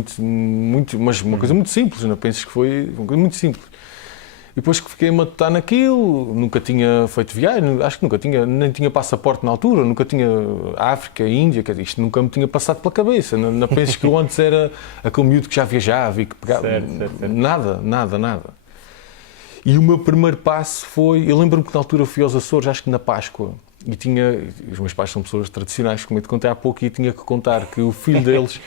mas uma coisa muito simples, não penses que foi uma coisa muito simples. E depois que fiquei a matutar naquilo, nunca tinha feito viagem, acho que nem tinha passaporte na altura, nunca tinha África, Índia, quer dizer, isto nunca me tinha passado pela cabeça. Não penses que eu antes era aquele miúdo que já viajava e que pegava. Certo. Nada. E o meu primeiro passo foi, eu lembro-me que na altura fui aos Açores, acho que na Páscoa, e os meus pais são pessoas tradicionais, como eu te contei há pouco, e tinha que contar que o filho deles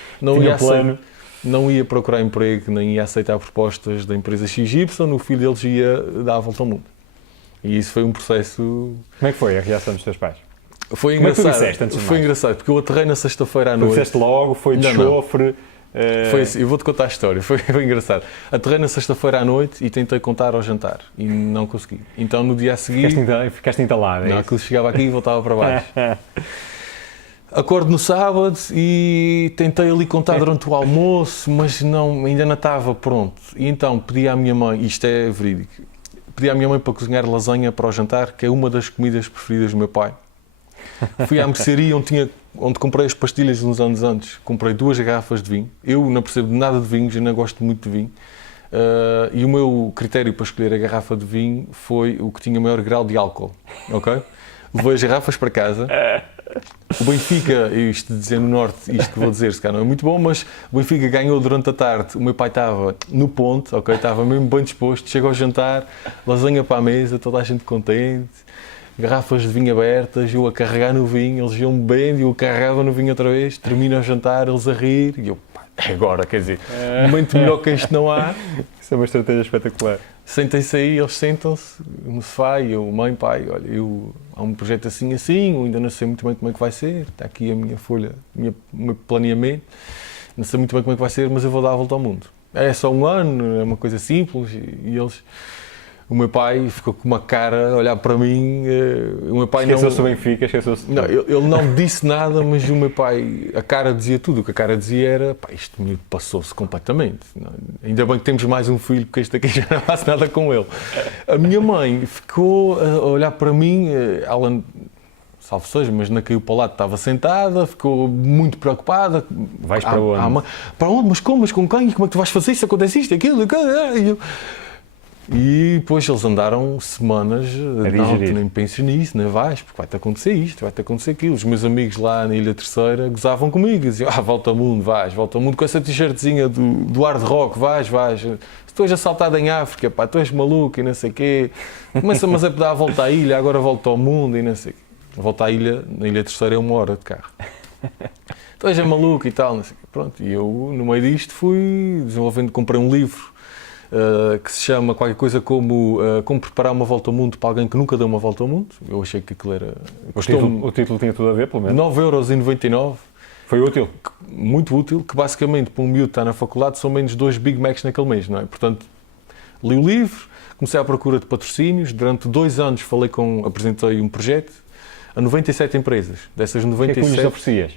não ia procurar emprego, nem ia aceitar propostas da empresa XY, o filho deles ia dar a volta ao mundo. E isso foi um processo... Como é que foi a reação dos teus pais? Foi engraçado. Como é que tu disseste, antes de mais? Foi engraçado, porque eu aterrei na sexta-feira à noite. Tu disseste logo, foi de chofre... Foi assim, eu vou-te contar a história, foi engraçado. Aterrei na sexta-feira à noite e tentei contar ao jantar e não consegui. Então no dia a seguir... Ficaste entalado, é? Não, aquilo chegava aqui e voltava para baixo. Acordo no sábado e tentei ali contar durante o almoço, mas ainda não estava pronto. E então pedi à minha mãe, isto é verídico, pedi à minha mãe para cozinhar lasanha para o jantar, que é uma das comidas preferidas do meu pai. Fui à mercearia onde comprei as pastilhas uns anos antes, comprei 2 garrafas de vinho. Eu não percebo nada de vinhos, eu não gosto muito de vinho. E o meu critério para escolher a garrafa de vinho foi o que tinha maior grau de álcool, ok? Levei as garrafas para casa. O Benfica, isto de dizer no Norte, isto que vou dizer, se calhar não é muito bom, mas o Benfica ganhou durante a tarde, o meu pai estava no ponto, ok, estava mesmo bem disposto, chega ao jantar, lasanha para a mesa, toda a gente contente, garrafas de vinho abertas, eu a carregar no vinho, eles iam bebendo e eu carregava no vinho outra vez, termina o jantar, eles a rir, e eu, pá, é agora, quer dizer, momento melhor que este não há. Isso é uma estratégia espetacular. Sentem-se aí, eles sentam-se no sofá e eu, mãe, pai, olha, há um projeto assim, eu ainda não sei muito bem como é que vai ser, está aqui a minha folha, o meu planeamento, não sei muito bem como é que vai ser, mas eu vou dar a volta ao mundo. É só um ano, é uma coisa simples, e eles... O meu pai ficou com uma cara a olhar para mim, o meu pai esqueceu-se o Benfica, esqueceu-se... Não, ele não me disse nada, mas o meu pai, a cara dizia tudo, o que a cara dizia era, pá, isto me passou-se completamente. Não, ainda bem que temos mais um filho, porque este aqui já não faço nada com ele. A minha mãe ficou a olhar para mim, ela, salvo seja, mas não caiu para o lado, estava sentada, ficou muito preocupada. Vais para onde? Para onde? Mas como? Mas com quem? Como é que tu vais fazer isso? Acontece isto, aquilo, E depois eles andaram semanas, não, tu nem penses nisso, nem vais, porque vai-te acontecer isto, vai-te acontecer aquilo. Os meus amigos lá na Ilha Terceira gozavam comigo, diziam, volta ao mundo, volta ao mundo com essa t-shirtzinha do hard rock, vais. Se tu és assaltado em África, pá, tu és maluco e não sei o quê. Começa-mas a dar a volta à ilha, agora volta ao mundo e não sei o quê. Volta à ilha, na Ilha Terceira é 1 hora de carro. Tu és maluco e tal, não sei o quê. Pronto, e eu no meio disto fui desenvolvendo, comprei um livro, que se chama qualquer coisa como Como Preparar uma Volta ao Mundo para Alguém que Nunca Deu uma Volta ao Mundo. Eu achei que aquilo era... O título tinha tudo a ver, pelo menos? 9,99€. Foi útil? Muito útil, que basicamente para um miúdo que está na faculdade são menos 2 Big Macs naquele mês, não é? Portanto, li o livro, comecei à procura de patrocínios, durante 2 anos apresentei um projeto a 97 empresas. Dessas 97... O que é que lhes oferecias?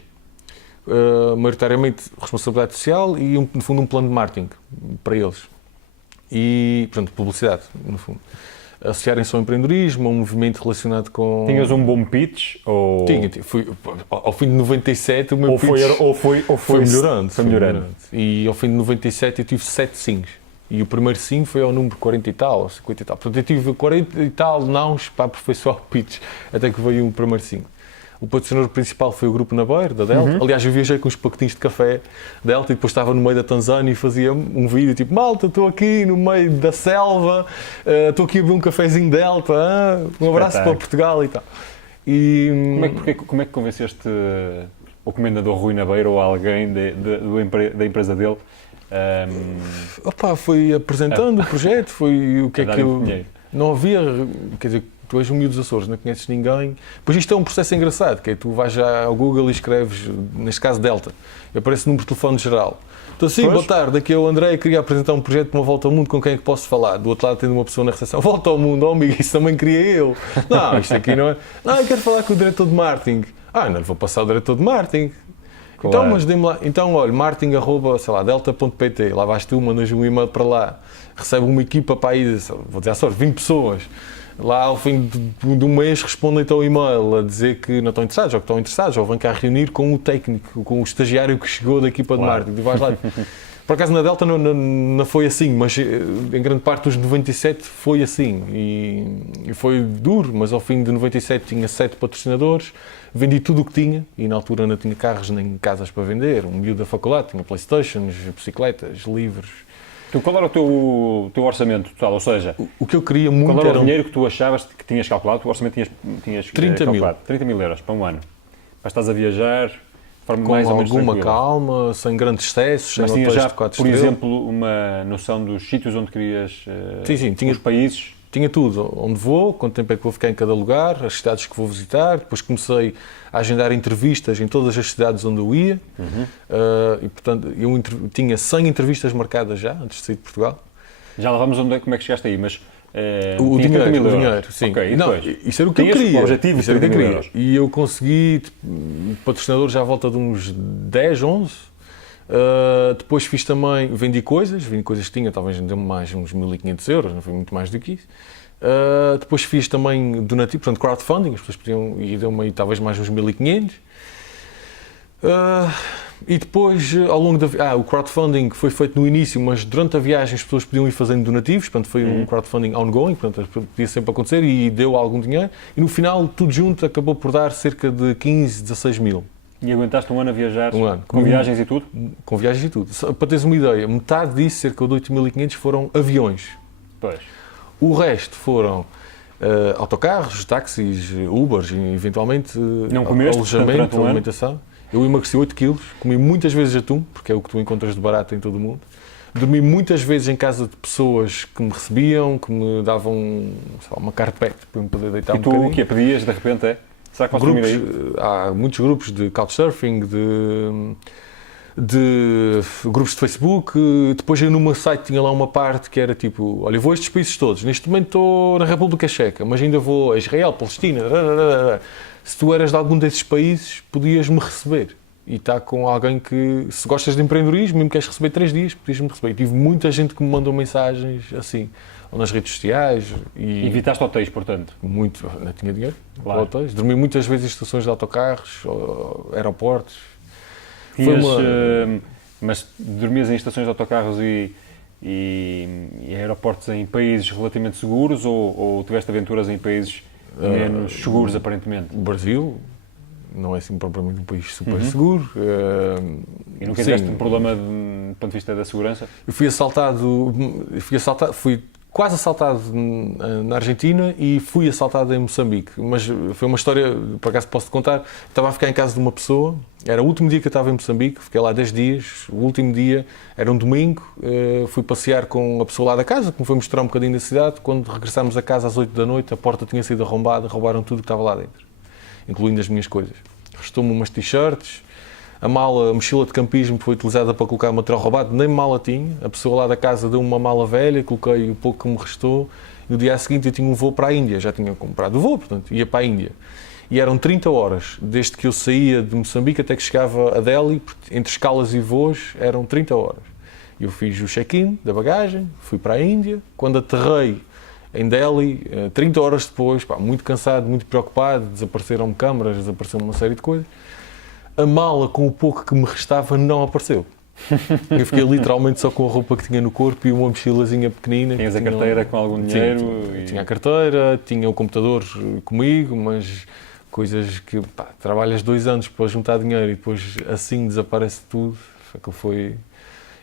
Maioritariamente responsabilidade social e, no fundo, um plano de marketing para eles. e, portanto, publicidade, no fundo. Associarem-se ao empreendedorismo, a um movimento relacionado com... Tinhas um bom pitch? Ou... Tinha. Ao fim de 97 o meu pitch foi melhorando. Foi melhorando. E ao fim de 97 eu tive 7 sims. E o primeiro sim foi ao número 40 e tal, ou 50 e tal. Portanto, eu tive 40 e tal nãos para aperfeiçoar o pitch, até que veio o primeiro sim. O patrocinador principal foi o Grupo Nabeiro, da Delta. Aliás, eu viajei com uns pacotinhos de café Delta e depois estava no meio da Tanzânia e fazia um vídeo tipo: malta, estou aqui no meio da selva, estou aqui a beber um cafezinho Delta, um abraço para Portugal e tal. E... Como é que convenceste o comendador Rui Nabeiro ou alguém da empresa dele? Foi apresentando o projeto, foi o que é que eu... Dinheiro. Não havia, quer dizer, tu és um miúdo dos Açores, não conheces ninguém. Pois isto é um processo engraçado, que é tu vais já ao Google e escreves, neste caso Delta, e aparece o número de telefone geral. Então assim, boa tarde, aqui é o André, queria apresentar um projeto de uma volta ao mundo, com quem é que posso falar? Do outro lado tendo uma pessoa na recepção: volta ao mundo, amigo, isso também queria eu. Não, isto aqui não é... Não, eu quero falar com o diretor de marketing. Não lhe vou passar o diretor de marketing. Claro. Então, mas dê-me lá. Então, olha, marketing@delta.pt, lá vais tu, mandas um e-mail para lá, recebe uma equipa para aí, vou dizer à sorte, 20 pessoas. Lá ao fim de um mês respondem-te ao e-mail a dizer que não estão interessados, ou que estão interessados, ou vêm cá reunir com o técnico, com o estagiário que chegou da equipa de marketing. Tu vais lá. Por acaso na Delta não foi assim, mas em grande parte dos 97 foi assim. E foi duro, mas ao fim de 97 tinha 7 patrocinadores, vendi tudo o que tinha, e na altura não tinha carros nem casas para vender. Um miúdo da faculdade tinha Playstations, bicicletas, livros. Qual era o teu orçamento total? Ou seja, o que eu queria muito qual era o dinheiro que tu achavas que tinhas calculado? O orçamento tinhas 30 calculado? 30 mil euros para um ano. Para estás a viajar de forma com mais ou menos alguma tranquila. calma, sem grandes excessos, sem Mas tinhas hotéis já, de 4 por estrelas. exemplo, uma noção dos sítios onde querias, Sim, tinha, os países? Tinha tudo, onde vou, quanto tempo é que vou ficar em cada lugar, as cidades que vou visitar. Depois comecei a agendar entrevistas em todas as cidades onde eu ia. E, portanto, eu tinha 100 entrevistas marcadas já, antes de sair de Portugal. Já lá vamos como é que chegaste aí, mas... o dinheiro, sim. Okay, não, isso era o que eu queria. O objetivo, isso era o que eu queria. E eu consegui patrocinadores já à volta de uns 10, 11. Depois vendi coisas que tinha, talvez deu-me mais uns 1.500 euros, não foi muito mais do que isso. Depois fiz também donativo, portanto crowdfunding, as pessoas pediam, e deu-me talvez mais uns 1.500. E depois, ao longo da... o crowdfunding foi feito no início, mas durante a viagem as pessoas podiam ir fazendo donativos, portanto foi um crowdfunding ongoing, portanto podia sempre acontecer e deu algum dinheiro. E no final, tudo junto, acabou por dar cerca de 15, 16 mil. E aguentaste um ano a viajar? Um ano. Com viagens e tudo? Com viagens e tudo. Para teres uma ideia, metade disso, cerca de 8.500, foram aviões. Pois. O resto foram autocarros, táxis, Ubers, e eventualmente alojamento, alimentação. Eu emagreci 8 quilos, comi muitas vezes atum, porque é o que tu encontras de barato em todo o mundo. Dormi muitas vezes em casa de pessoas que me recebiam, que me davam uma carpete para me poder deitar um bocadinho. E tu o que pedias de repente, Será que vais dormir aí? Há muitos grupos de couchsurfing, de grupos de Facebook. Depois eu numa site tinha lá uma parte que era tipo: olha, eu vou a estes países todos, neste momento estou na República Checa, mas ainda vou a Israel, Palestina. Se tu eras de algum desses países, podias-me receber. E está com alguém que, se gostas de empreendedorismo, mesmo que queres receber 3 dias, podias-me receber. E tive muita gente que me mandou mensagens assim, ou nas redes sociais. E evitaste hotéis, portanto? Muito, não tinha dinheiro para Claro. hotéis. Dormi muitas vezes em estações de autocarros, aeroportos. Mas dormias em estações de autocarros e aeroportos em países relativamente seguros ou tiveste aventuras em países menos seguros, aparentemente? O Brasil não é assim propriamente um país super seguro. E nunca tiveste um problema do ponto de vista da segurança? Eu fui quase assaltado na Argentina e fui assaltado em Moçambique, mas foi uma história, por acaso posso-te contar. Estava a ficar em casa de uma pessoa, era o último dia que eu estava em Moçambique, fiquei lá 10 dias, o último dia era um domingo, fui passear com a pessoa lá da casa, que me foi mostrar um bocadinho da cidade. Quando regressámos a casa às 8 da noite, a porta tinha sido arrombada, roubaram tudo que estava lá dentro, incluindo as minhas coisas. Restou-me umas t-shirts, a mochila de campismo foi utilizada para colocar material roubado, nem mala tinha. A pessoa lá da casa deu-me uma mala velha, coloquei o pouco que me restou. E no dia seguinte eu tinha um voo para a Índia, já tinha comprado o voo, portanto ia para a Índia. E eram 30 horas, desde que eu saía de Moçambique até que chegava a Delhi, entre escalas e voos eram 30 horas. Eu fiz o check-in da bagagem, fui para a Índia. Quando aterrei em Delhi, 30 horas depois, muito cansado, muito preocupado, desapareceram-me câmaras, desapareceu-me uma série de coisas. A mala, com o pouco que me restava, não apareceu. Eu fiquei literalmente só com a roupa que tinha no corpo e uma mochilazinha pequenina. Tinhas a carteira com algum dinheiro? Tinha a carteira, tinha o computador comigo, mas coisas que trabalhas 2 anos para juntar dinheiro e depois assim desaparece tudo. Foi...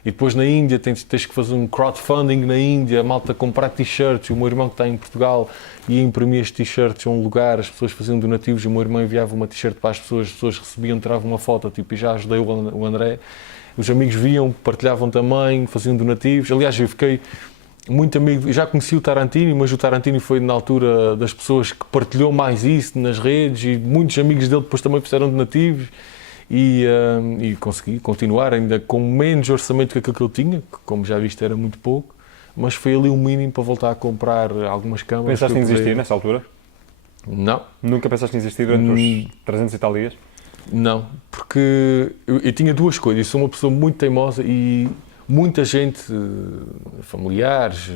E depois na Índia tens que fazer um crowdfunding na Índia, a malta comprar t-shirts. O meu irmão que está em Portugal ia imprimir as t-shirts a um lugar, as pessoas faziam donativos, o meu irmão enviava uma t-shirt para as pessoas recebiam, tiravam uma foto, tipo, e já ajudei o André. Os amigos viam, partilhavam também, faziam donativos. Aliás, eu fiquei muito amigo, já conheci o Tarantino, mas o Tarantino foi na altura das pessoas que partilhou mais isso nas redes e muitos amigos dele depois também fizeram donativos. E consegui continuar ainda com menos orçamento que aquilo que eu tinha, que como já viste era muito pouco, mas foi ali o mínimo para voltar a comprar algumas câmaras. Pensaste em desistir nessa altura? Não. Nunca pensaste em desistir durante os 300 e tal dias? Não, porque eu tinha 2 coisas, eu sou uma pessoa muito teimosa e muita gente, familiares,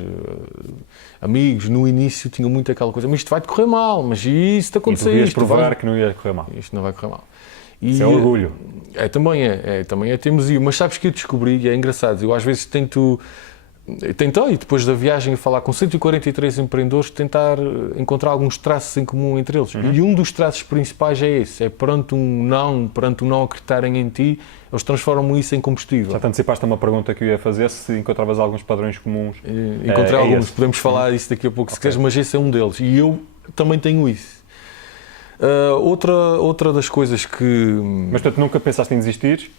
amigos, no início tinham muito aquela coisa, mas isto vai-te correr mal, mas isso te acontecer, e tu ias provar que não ia correr mal. Isto não vai correr mal. Isso é orgulho. Também é teimosia, mas sabes que eu descobri, e é engraçado, eu às vezes tentei, depois da viagem, a falar com 143 empreendedores, tentar encontrar alguns traços em comum entre eles. E um dos traços principais é esse, é perante um não acreditarem em ti, eles transformam isso em combustível. Já te antecipaste a uma pergunta que eu ia fazer, se encontravas alguns padrões comuns. Encontrei alguns, podemos falar disso daqui a pouco, se queres, mas esse é um deles. E eu também tenho isso. Outra das coisas que... Mas, portanto, nunca pensaste em desistir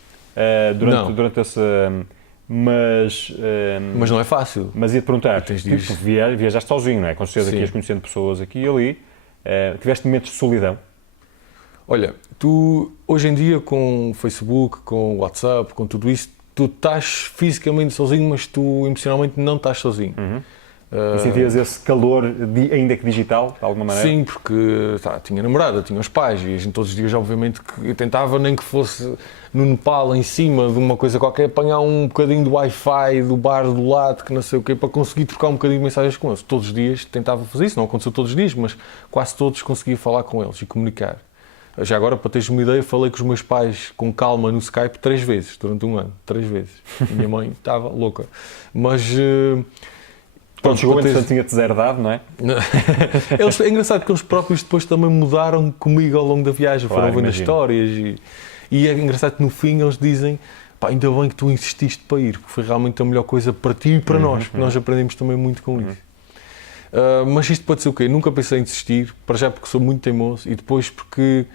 durante esse... Mas não é fácil. Mas ia-te perguntar, tu viajaste sozinho, não é? Com certeza que ias conhecendo pessoas aqui e ali. Tiveste momentos de solidão? Olha, tu hoje em dia com o Facebook, com o WhatsApp, com tudo isso, tu estás fisicamente sozinho, mas tu emocionalmente não estás sozinho. E sentias esse calor, ainda que digital, de alguma maneira? Sim, porque tinha namorada, tinha os pais e a gente todos os dias, obviamente, que eu tentava, nem que fosse no Nepal, em cima de uma coisa qualquer, apanhar um bocadinho de Wi-Fi do bar do lado, que não sei o quê, para conseguir trocar um bocadinho de mensagens com eles. Todos os dias tentava fazer isso, não aconteceu todos os dias, mas quase todos conseguia falar com eles e comunicar. Já agora, para teres uma ideia, falei com os meus pais com calma no Skype 3 vezes, durante um ano, 3 vezes. A minha mãe estava louca. Mas... Pronto, chegou, entretanto, tinha-te deserdado, não é? É engraçado porque eles próprios depois também mudaram comigo ao longo da viagem, claro, foram vendo as histórias e é engraçado que no fim eles dizem ainda bem que tu insististe para ir, porque foi realmente a melhor coisa para ti e para nós, porque nós aprendemos também muito com isso. Mas isto pode ser o quê? Nunca pensei em desistir, para já porque sou muito teimoso e depois porque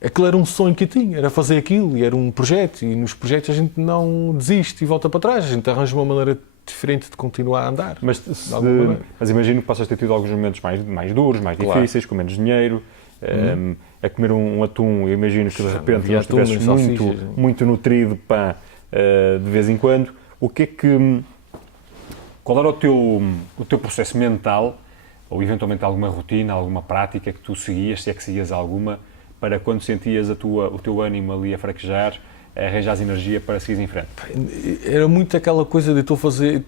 aquilo era um sonho que eu tinha, era fazer aquilo e era um projeto e nos projetos a gente não desiste e volta para trás, a gente arranja uma maneira diferente de continuar a andar. Mas imagino que possas ter tido alguns momentos mais duros, mais difíceis, com menos dinheiro, a comer um atum, eu imagino que de repente não estivesses muito nutrido de vez em quando. Qual era o teu processo mental, ou eventualmente alguma rotina, alguma prática que tu seguias, se é que seguias alguma, para quando sentias o teu ânimo ali a fraquejar, arranjas energia para seguir em frente? Era muito aquela coisa de estou a fazer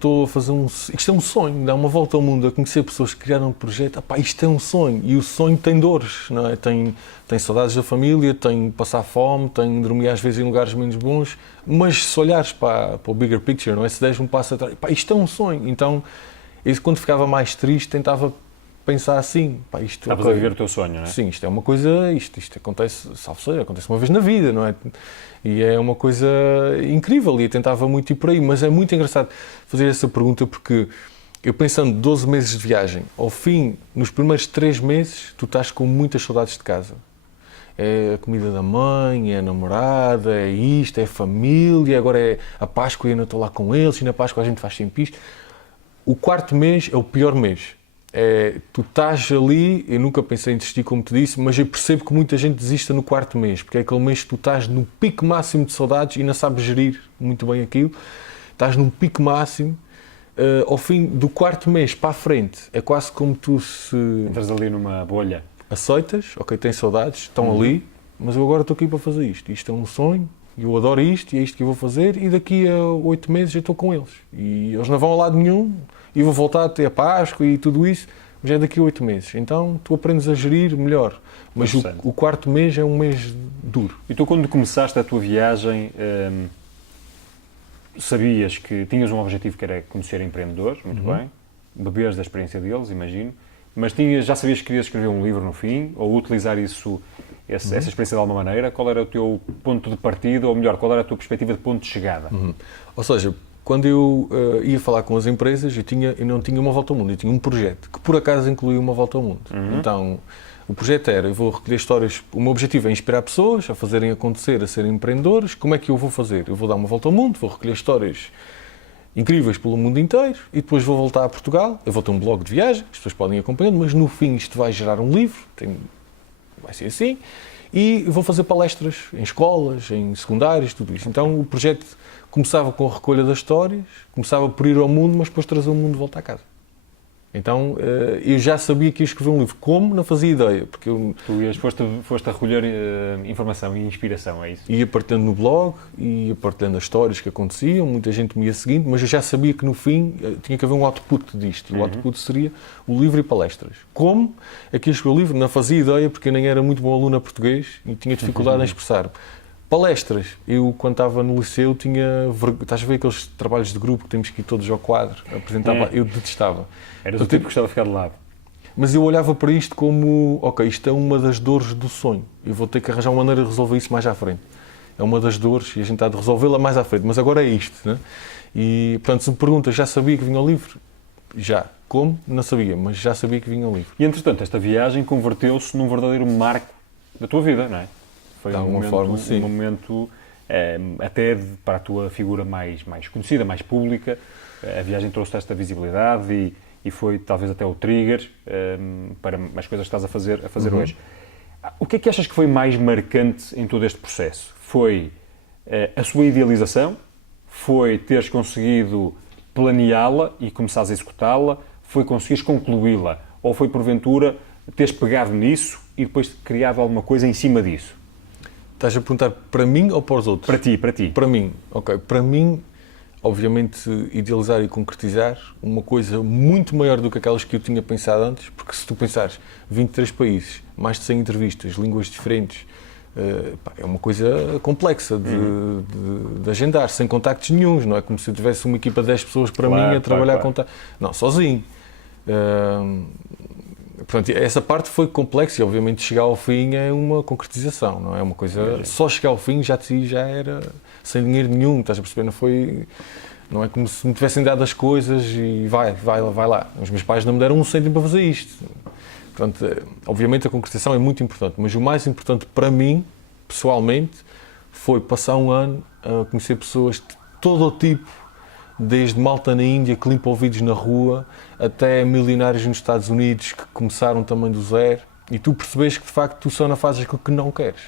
isto é um sonho, dar uma volta ao mundo, a conhecer pessoas que criaram um projeto, isto é um sonho, e o sonho tem dores, não é? Tem saudades da família, tem passar fome, tem dormir às vezes em lugares menos bons, mas se olhares para o bigger picture, não é? Se deres um passo atrás, isto é um sonho, então quando ficava mais triste tentava pensar assim, estavas a viver o teu sonho, não é? Sim, isto é uma coisa, isto acontece, salvo seja, acontece uma vez na vida, não é? E é uma coisa incrível e eu tentava muito ir por aí, mas é muito engraçado fazer essa pergunta porque eu pensando 12 meses de viagem, ao fim, nos primeiros 3 meses, tu estás com muitas saudades de casa. É a comida da mãe, é a namorada, é isto, é a família, agora é a Páscoa e eu não estou lá com eles, e na Páscoa a gente faz sempre isto. O 4º mês é o pior mês. Tu estás ali, eu nunca pensei em desistir como te disse, mas eu percebo que muita gente desista no 4º mês, porque é aquele mês que tu estás no pico máximo de saudades e não sabes gerir muito bem aquilo, estás num pico máximo, ao fim do 4º mês para a frente, é quase como tu se... Entras ali numa bolha. Aceitas, ok, tens saudades, estão ali, mas eu agora estou aqui para fazer isto é um sonho, eu adoro isto e é isto que eu vou fazer e daqui a 8 meses eu estou com eles. E eles não vão a lado nenhum e vou voltar a ter a Páscoa e tudo isso, mas é daqui a 8 meses. Então tu aprendes a gerir melhor. Mas o quarto mês é um mês duro. E tu, quando começaste a tua viagem, sabias que tinhas um objetivo que era conhecer empreendedores, muito bem, beberes da experiência deles, imagino, mas já sabias que querias escrever um livro no fim, ou utilizar essa experiência de alguma maneira? Qual era o teu ponto de partida, ou melhor, qual era a tua perspectiva de ponto de chegada? Ou seja, quando eu ia falar com as empresas, eu não tinha uma volta ao mundo, eu tinha um projeto, que por acaso incluía uma volta ao mundo. Então, o projeto era, eu vou recolher histórias, o meu objetivo é inspirar pessoas a fazerem acontecer, a serem empreendedores. Como é que eu vou fazer? Eu vou dar uma volta ao mundo, vou recolher histórias incríveis pelo mundo inteiro e depois vou voltar a Portugal. Eu vou ter um blog de viagem, as pessoas podem ir acompanhando, mas no fim isto vai gerar um livro, vai ser assim, e vou fazer palestras em escolas, em secundários, tudo isso. Então o projeto começava com a recolha das histórias, começava por ir ao mundo, mas depois trazer o mundo de volta a casa. Então eu já sabia que ia escrever um livro. Como? Não fazia ideia. Porque foste a recolher informação e inspiração, é isso? Ia partilhando no blog, ia partilhando as histórias que aconteciam, muita gente me ia seguindo, mas eu já sabia que no fim tinha que haver um output disto. O output seria o livro e palestras. Como? Aqui eu escrevi o livro, não fazia ideia, porque eu nem era muito bom aluno a português e tinha dificuldade em expressar. Palestras. Eu, quando estava no liceu, estás a ver aqueles trabalhos de grupo que temos que ir todos ao quadro, apresentar. Eu detestava. Era do tipo que gostava de ficar de lado. Mas eu olhava para isto como, ok, isto é uma das dores do sonho. Eu vou ter que arranjar uma maneira de resolver isso mais à frente. É uma das dores e a gente há de resolvê-la mais à frente. Mas agora é isto, né? E, portanto, se me perguntas, já sabia que vinha ao livro? Já. Como? Não sabia, mas já sabia que vinha ao livro. E, entretanto, esta viagem converteu-se num verdadeiro marco da tua vida, não é? Foi um momento até para a tua figura mais conhecida, mais pública. A viagem trouxe esta visibilidade e foi talvez até o trigger para as coisas que estás a fazer hoje. O que é que achas que foi mais marcante em todo este processo? Foi a sua idealização? Foi teres conseguido planeá-la e começares a executá-la? Foi conseguires concluí-la? Ou foi, porventura, teres pegado nisso e depois criado alguma coisa em cima disso? Estás a perguntar para mim ou para os outros? Para ti. Para mim, ok. Para mim, obviamente, idealizar e concretizar uma coisa muito maior do que aquelas que eu tinha pensado antes, porque se tu pensares 23 países, mais de 100 entrevistas, línguas diferentes, é uma coisa complexa de agendar, sem contactos nenhuns, não é como se eu tivesse uma equipa de 10 pessoas para mim a trabalhar com... Não, sozinho. Portanto, essa parte foi complexa e, obviamente, chegar ao fim é uma concretização, não é uma coisa... Só chegar ao fim já era sem dinheiro nenhum, estás a perceber? Não é como se me tivessem dado as coisas e vai lá. Os meus pais não me deram um cêntimo para fazer isto. Portanto, obviamente a concretização é muito importante, mas o mais importante para mim, pessoalmente, foi passar um ano a conhecer pessoas de todo o tipo, desde malta na Índia que limpa ouvidos na rua, até milionários nos Estados Unidos que começaram também do zero, e tu percebes que de facto tu só não fazes aquilo que não queres.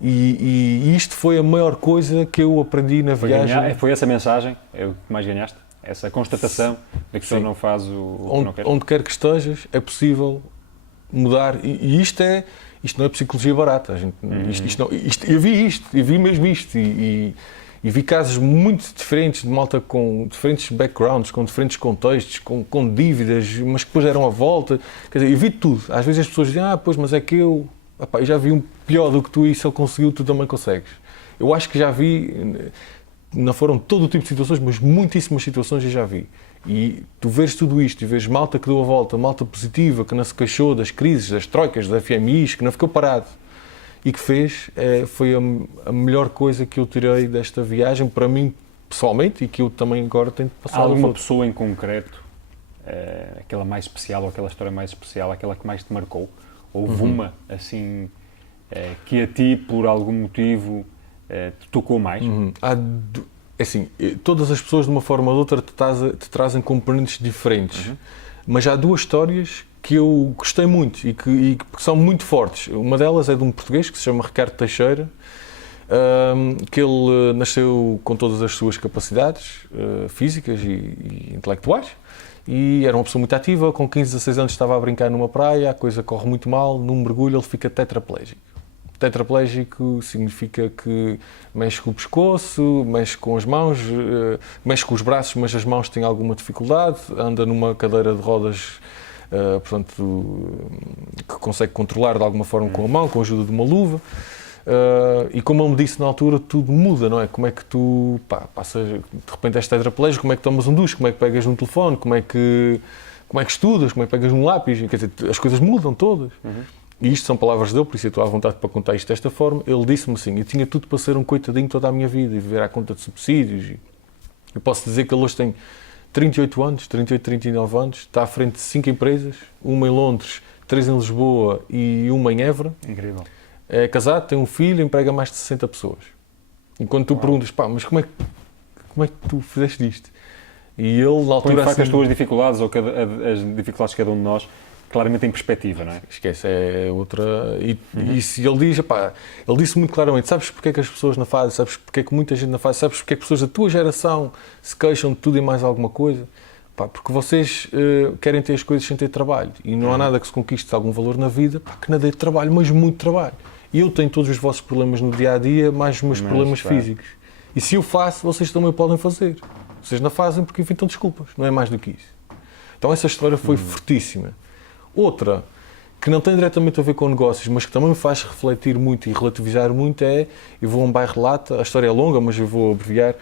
E isto foi a maior coisa que eu aprendi na viagem. Foi essa mensagem que mais ganhaste? Essa constatação de que só não faz o que não queres? Onde quer que estejas é possível mudar, e isto não é psicologia barata. Eu vi mesmo isto. E vi casos muito diferentes, de malta com diferentes backgrounds, com diferentes contextos, com dívidas, mas que depois deram a volta. Quer dizer, eu vi tudo. Às vezes as pessoas dizem, pois, mas é que eu já vi um pior do que tu e se ele conseguiu, tu também consegues. Eu acho que já vi, não foram todo o tipo de situações, mas muitíssimas situações eu já vi. E tu vês tudo isto, e vês malta que deu a volta, malta positiva, que não se queixou das crises, das troicas, das FMIs, que não ficou parado. E que foi a melhor coisa que eu tirei desta viagem, para mim, pessoalmente, e que eu também agora tenho passado. Há alguma pessoa em concreto, aquela mais especial, ou aquela história mais especial, aquela que mais te marcou? Houve uma, assim, que a ti, por algum motivo, te tocou mais? Assim, todas as pessoas, de uma forma ou de outra, te trazem componentes diferentes. Mas há duas histórias que eu gostei muito e que são muito fortes. Uma delas é de um português que se chama Ricardo Teixeira, que ele nasceu com todas as suas capacidades físicas e intelectuais e era uma pessoa muito ativa. Com 15, 16 anos estava a brincar numa praia, a coisa corre muito mal, num mergulho ele fica tetraplégico. tetraplégico significa que mexe com o pescoço, mexe com as mãos, mexe com os braços, mas as mãos têm alguma dificuldade, anda numa cadeira de rodas, portanto, que consegue controlar de alguma forma com a mão, com a ajuda de uma luva. E como ele me disse na altura, tudo muda, não é? Como é que tu passas, de repente és tetraplégico, como é que tomas um duche, como é que pegas um telefone, como é que estudas, como é que pegas um lápis, quer dizer, as coisas mudam todas. E isto são palavras dele, por isso eu estou à vontade para contar isto desta forma. Ele disse-me assim, eu tinha tudo para ser um coitadinho toda a minha vida e viver à conta de subsídios. Eu posso dizer que ele hoje tem 38 anos, 38, 39 anos, está à frente de 5 empresas, uma em Londres, 3 em Lisboa e uma em Évora. Incrível. É casado, tem um filho, emprega mais de 60 pessoas. E quando tu perguntas, mas como é que tu fizeste isto? E ele, na altura, põe de facto assim, as tuas dificuldades, ou as dificuldades de cada um de nós, claramente em perspectiva, não é? Esquece, é outra... E se ele diz, ele disse muito claramente, sabes porque é que as pessoas na fase, sabes porque é que muita gente na fase, sabes porque é que pessoas da tua geração se queixam de tudo e mais alguma coisa? Porque vocês querem ter as coisas sem ter trabalho. E não há nada que se conquiste algum valor na vida que não dê trabalho, mas muito trabalho. E eu tenho todos os vossos problemas no dia-a-dia, mais os meus problemas físicos. E se eu faço, vocês também podem fazer. Vocês não fazem porque inventam desculpas, não é mais do que isso. Então essa história foi fortíssima. Outra, que não tem diretamente a ver com negócios, mas que também me faz refletir muito e relativizar muito eu vou a um bairro Lata, a história é longa, mas eu vou abreviar,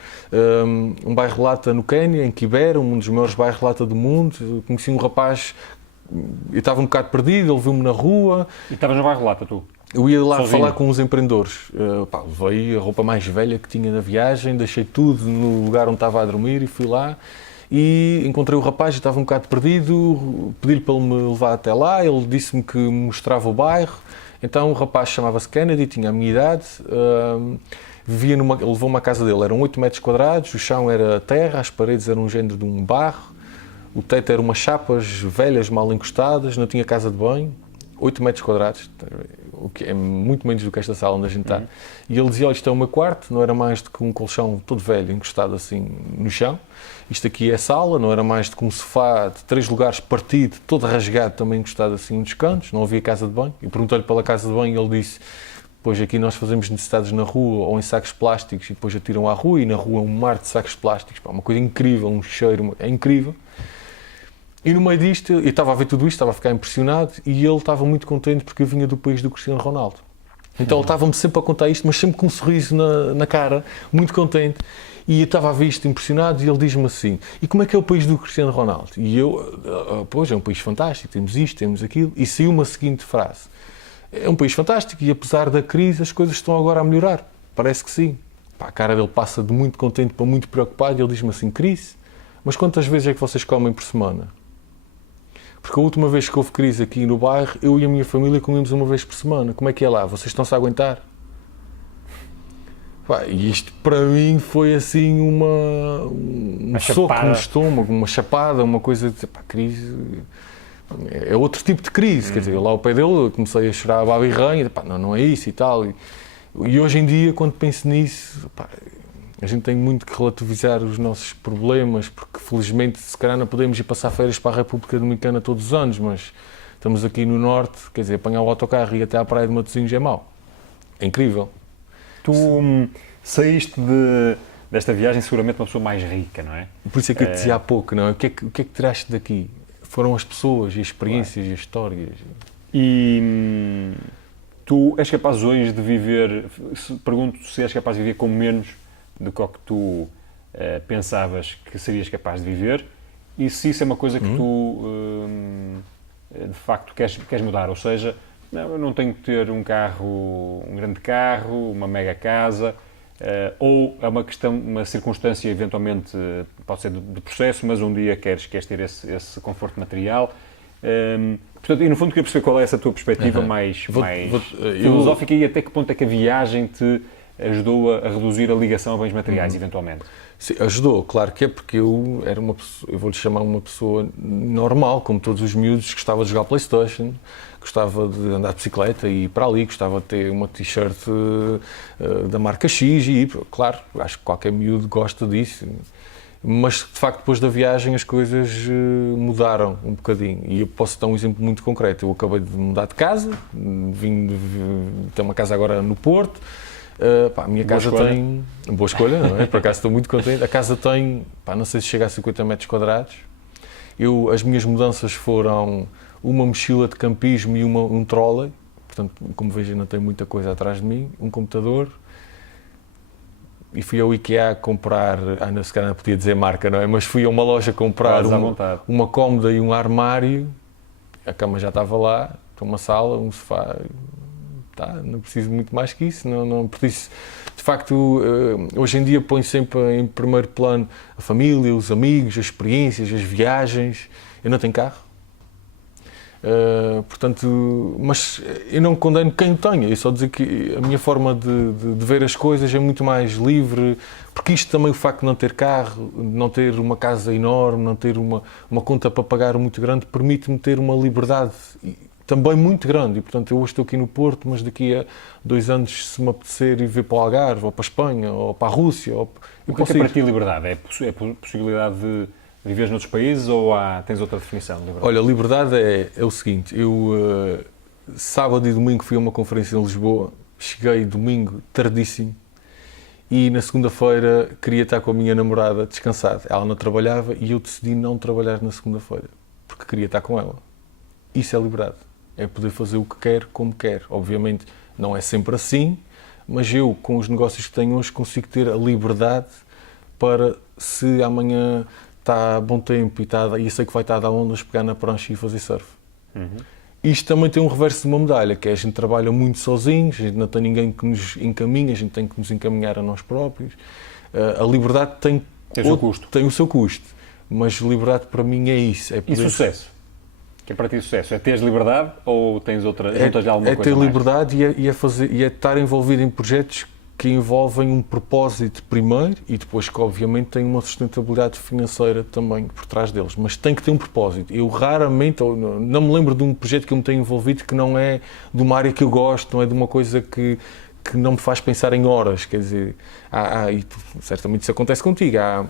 um bairro Lata no Quénia, em Kibera, um dos maiores bairros Lata do mundo. Eu conheci um rapaz, eu estava um bocado perdido, ele viu-me na rua. E estavas no bairro Lata, tu? Eu ia lá sozinho? Falar com os empreendedores. Levei a roupa mais velha que tinha na viagem, deixei tudo no lugar onde estava a dormir e fui lá. E encontrei o rapaz, eu estava um bocado perdido, pedi-lhe para ele me levar até lá, ele disse-me que me mostrava o bairro. Então o rapaz chamava-se Kennedy, tinha a minha idade, ele levou-me à casa dele, eram 8 metros quadrados, o chão era terra, as paredes eram um género de um barro, o teto era umas chapas velhas, mal encostadas, não tinha casa de banho, 8 metros quadrados, o que é muito menos do que esta sala onde a gente está. E ele dizia, olha, isto é o meu quarto, não era mais do que um colchão todo velho, encostado assim no chão. Isto aqui é a sala, não era mais do que um sofá de 3 lugares partido, todo rasgado, também encostado assim nos cantos, não havia casa de banho. E perguntei-lhe pela casa de banho e ele disse, pois aqui nós fazemos necessidades na rua ou em sacos plásticos e depois atiram à rua e na rua é um mar de sacos plásticos. Uma coisa incrível, um cheiro, é incrível. E no meio disto, eu estava a ver tudo isto, estava a ficar impressionado e ele estava muito contente porque eu vinha do país do Cristiano Ronaldo. Então ele estava-me sempre a contar isto, mas sempre com um sorriso na cara, muito contente. E eu estava a ver isto impressionado e ele diz-me assim, e como é que é o país do Cristiano Ronaldo? E eu, pois, é um país fantástico, temos isto, temos aquilo. E saiu uma seguinte frase, é um país fantástico e apesar da crise as coisas estão agora a melhorar. Parece que sim. A cara dele passa de muito contente para muito preocupado e ele diz-me assim, crise, mas quantas vezes é que vocês comem por semana? Porque a última vez que houve crise aqui no bairro, eu e a minha família comemos uma vez por semana. Como é que é lá? Vocês estão-se a aguentar? E isto para mim foi assim um soco no estômago, uma chapada, uma coisa de crise. É outro tipo de crise. Quer dizer, lá ao pé dele eu comecei a chorar a baba e ranha, não é isso e tal. E hoje em dia, quando penso nisso, a gente tem muito que relativizar os nossos problemas, porque felizmente se calhar não podemos ir passar férias para a República Dominicana todos os anos, mas estamos aqui no Norte, quer dizer, apanhar o autocarro e ir até à praia de Matosinhos é mau. É incrível. Tu saíste desta viagem seguramente uma pessoa mais rica, não é? Por isso é que eu te dizia há pouco, não é? O que é que tiraste daqui? Foram as pessoas, e as experiências, e as histórias. E tu és capaz hoje de viver, pergunto se és capaz de viver com menos do que o que tu pensavas que serias capaz de viver e se isso é uma coisa que tu de facto queres mudar, ou seja, eu não tenho que ter um grande carro, uma mega casa, ou é uma circunstância eventualmente, pode ser de processo, mas um dia queres ter esse conforto material. Portanto, e no fundo queria perceber qual é essa tua perspectiva mais filosófica e até que ponto é que a viagem te ajudou a reduzir a ligação a bens materiais, eventualmente. Sim, ajudou, claro que é, porque eu era uma pessoa, eu vou-lhe chamar uma pessoa normal, como todos os miúdos, gostava de jogar PlayStation, gostava de andar de bicicleta e ir para ali, gostava de ter uma t-shirt da marca X e ir, claro, acho que qualquer miúdo gosta disso. Mas, de facto, depois da viagem as coisas mudaram um bocadinho. E eu posso dar um exemplo muito concreto. Eu acabei de mudar de casa, vim ter uma casa agora no Porto. A minha casa tem... Boa escolha, não é? Por acaso estou muito contente. A casa tem, não sei se chega a 50 metros quadrados. As minhas mudanças foram uma mochila de campismo e um trolley. Portanto, como vejo, ainda tem muita coisa atrás de mim. Um computador. E fui ao IKEA comprar, se calhar não podia dizer marca, não é? Mas fui a uma loja comprar uma cómoda e um armário, a cama já estava lá, uma sala, um sofá, não preciso muito mais que isso, não preciso. De facto, hoje em dia ponho sempre em primeiro plano a família, os amigos, as experiências, as viagens. Eu não tenho carro. Portanto, mas eu não condeno quem o tenha, eu só dizer que a minha forma de ver as coisas é muito mais livre, porque isto também, o facto de não ter carro, não ter uma casa enorme, não ter uma conta para pagar muito grande, permite-me ter uma liberdade também muito grande. E portanto, eu hoje estou aqui no Porto, mas daqui a 2 anos, se me apetecer ir ver para o Algarve, ou para a Espanha, ou para a Rússia, o que é para ti liberdade? É a possibilidade de vives noutros países ou tens outra definição de liberdade? Olha, liberdade é o seguinte, eu sábado e domingo fui a uma conferência em Lisboa, cheguei domingo tardíssimo e na segunda-feira queria estar com a minha namorada descansada. Ela não trabalhava e eu decidi não trabalhar na segunda-feira, porque queria estar com ela. Isso é liberdade, é poder fazer o que quer, como quer. Obviamente não é sempre assim, mas eu, com os negócios que tenho hoje, consigo ter a liberdade para, se amanhã está bom tempo e eu sei que vai estar a dar ondas, pegar na prancha e fazer surf. Isto também tem um reverso de uma medalha, que é a gente trabalha muito sozinhos, a gente não tem ninguém que nos encaminhe, a gente tem que nos encaminhar a nós próprios. A liberdade tem o seu custo, mas liberdade para mim é isso. É poder... E sucesso? Que é para ti sucesso? É teres liberdade ou tens outra, juntas de alguma coisa ter mais? Liberdade e é estar envolvido em projetos que envolvem um propósito primeiro e depois que obviamente tem uma sustentabilidade financeira também por trás deles, mas tem que ter um propósito. Eu raramente, não me lembro de um projeto que eu me tenho envolvido que não é de uma área que eu gosto, não é de uma coisa que não me faz pensar em horas, quer dizer, e certamente isso acontece contigo, há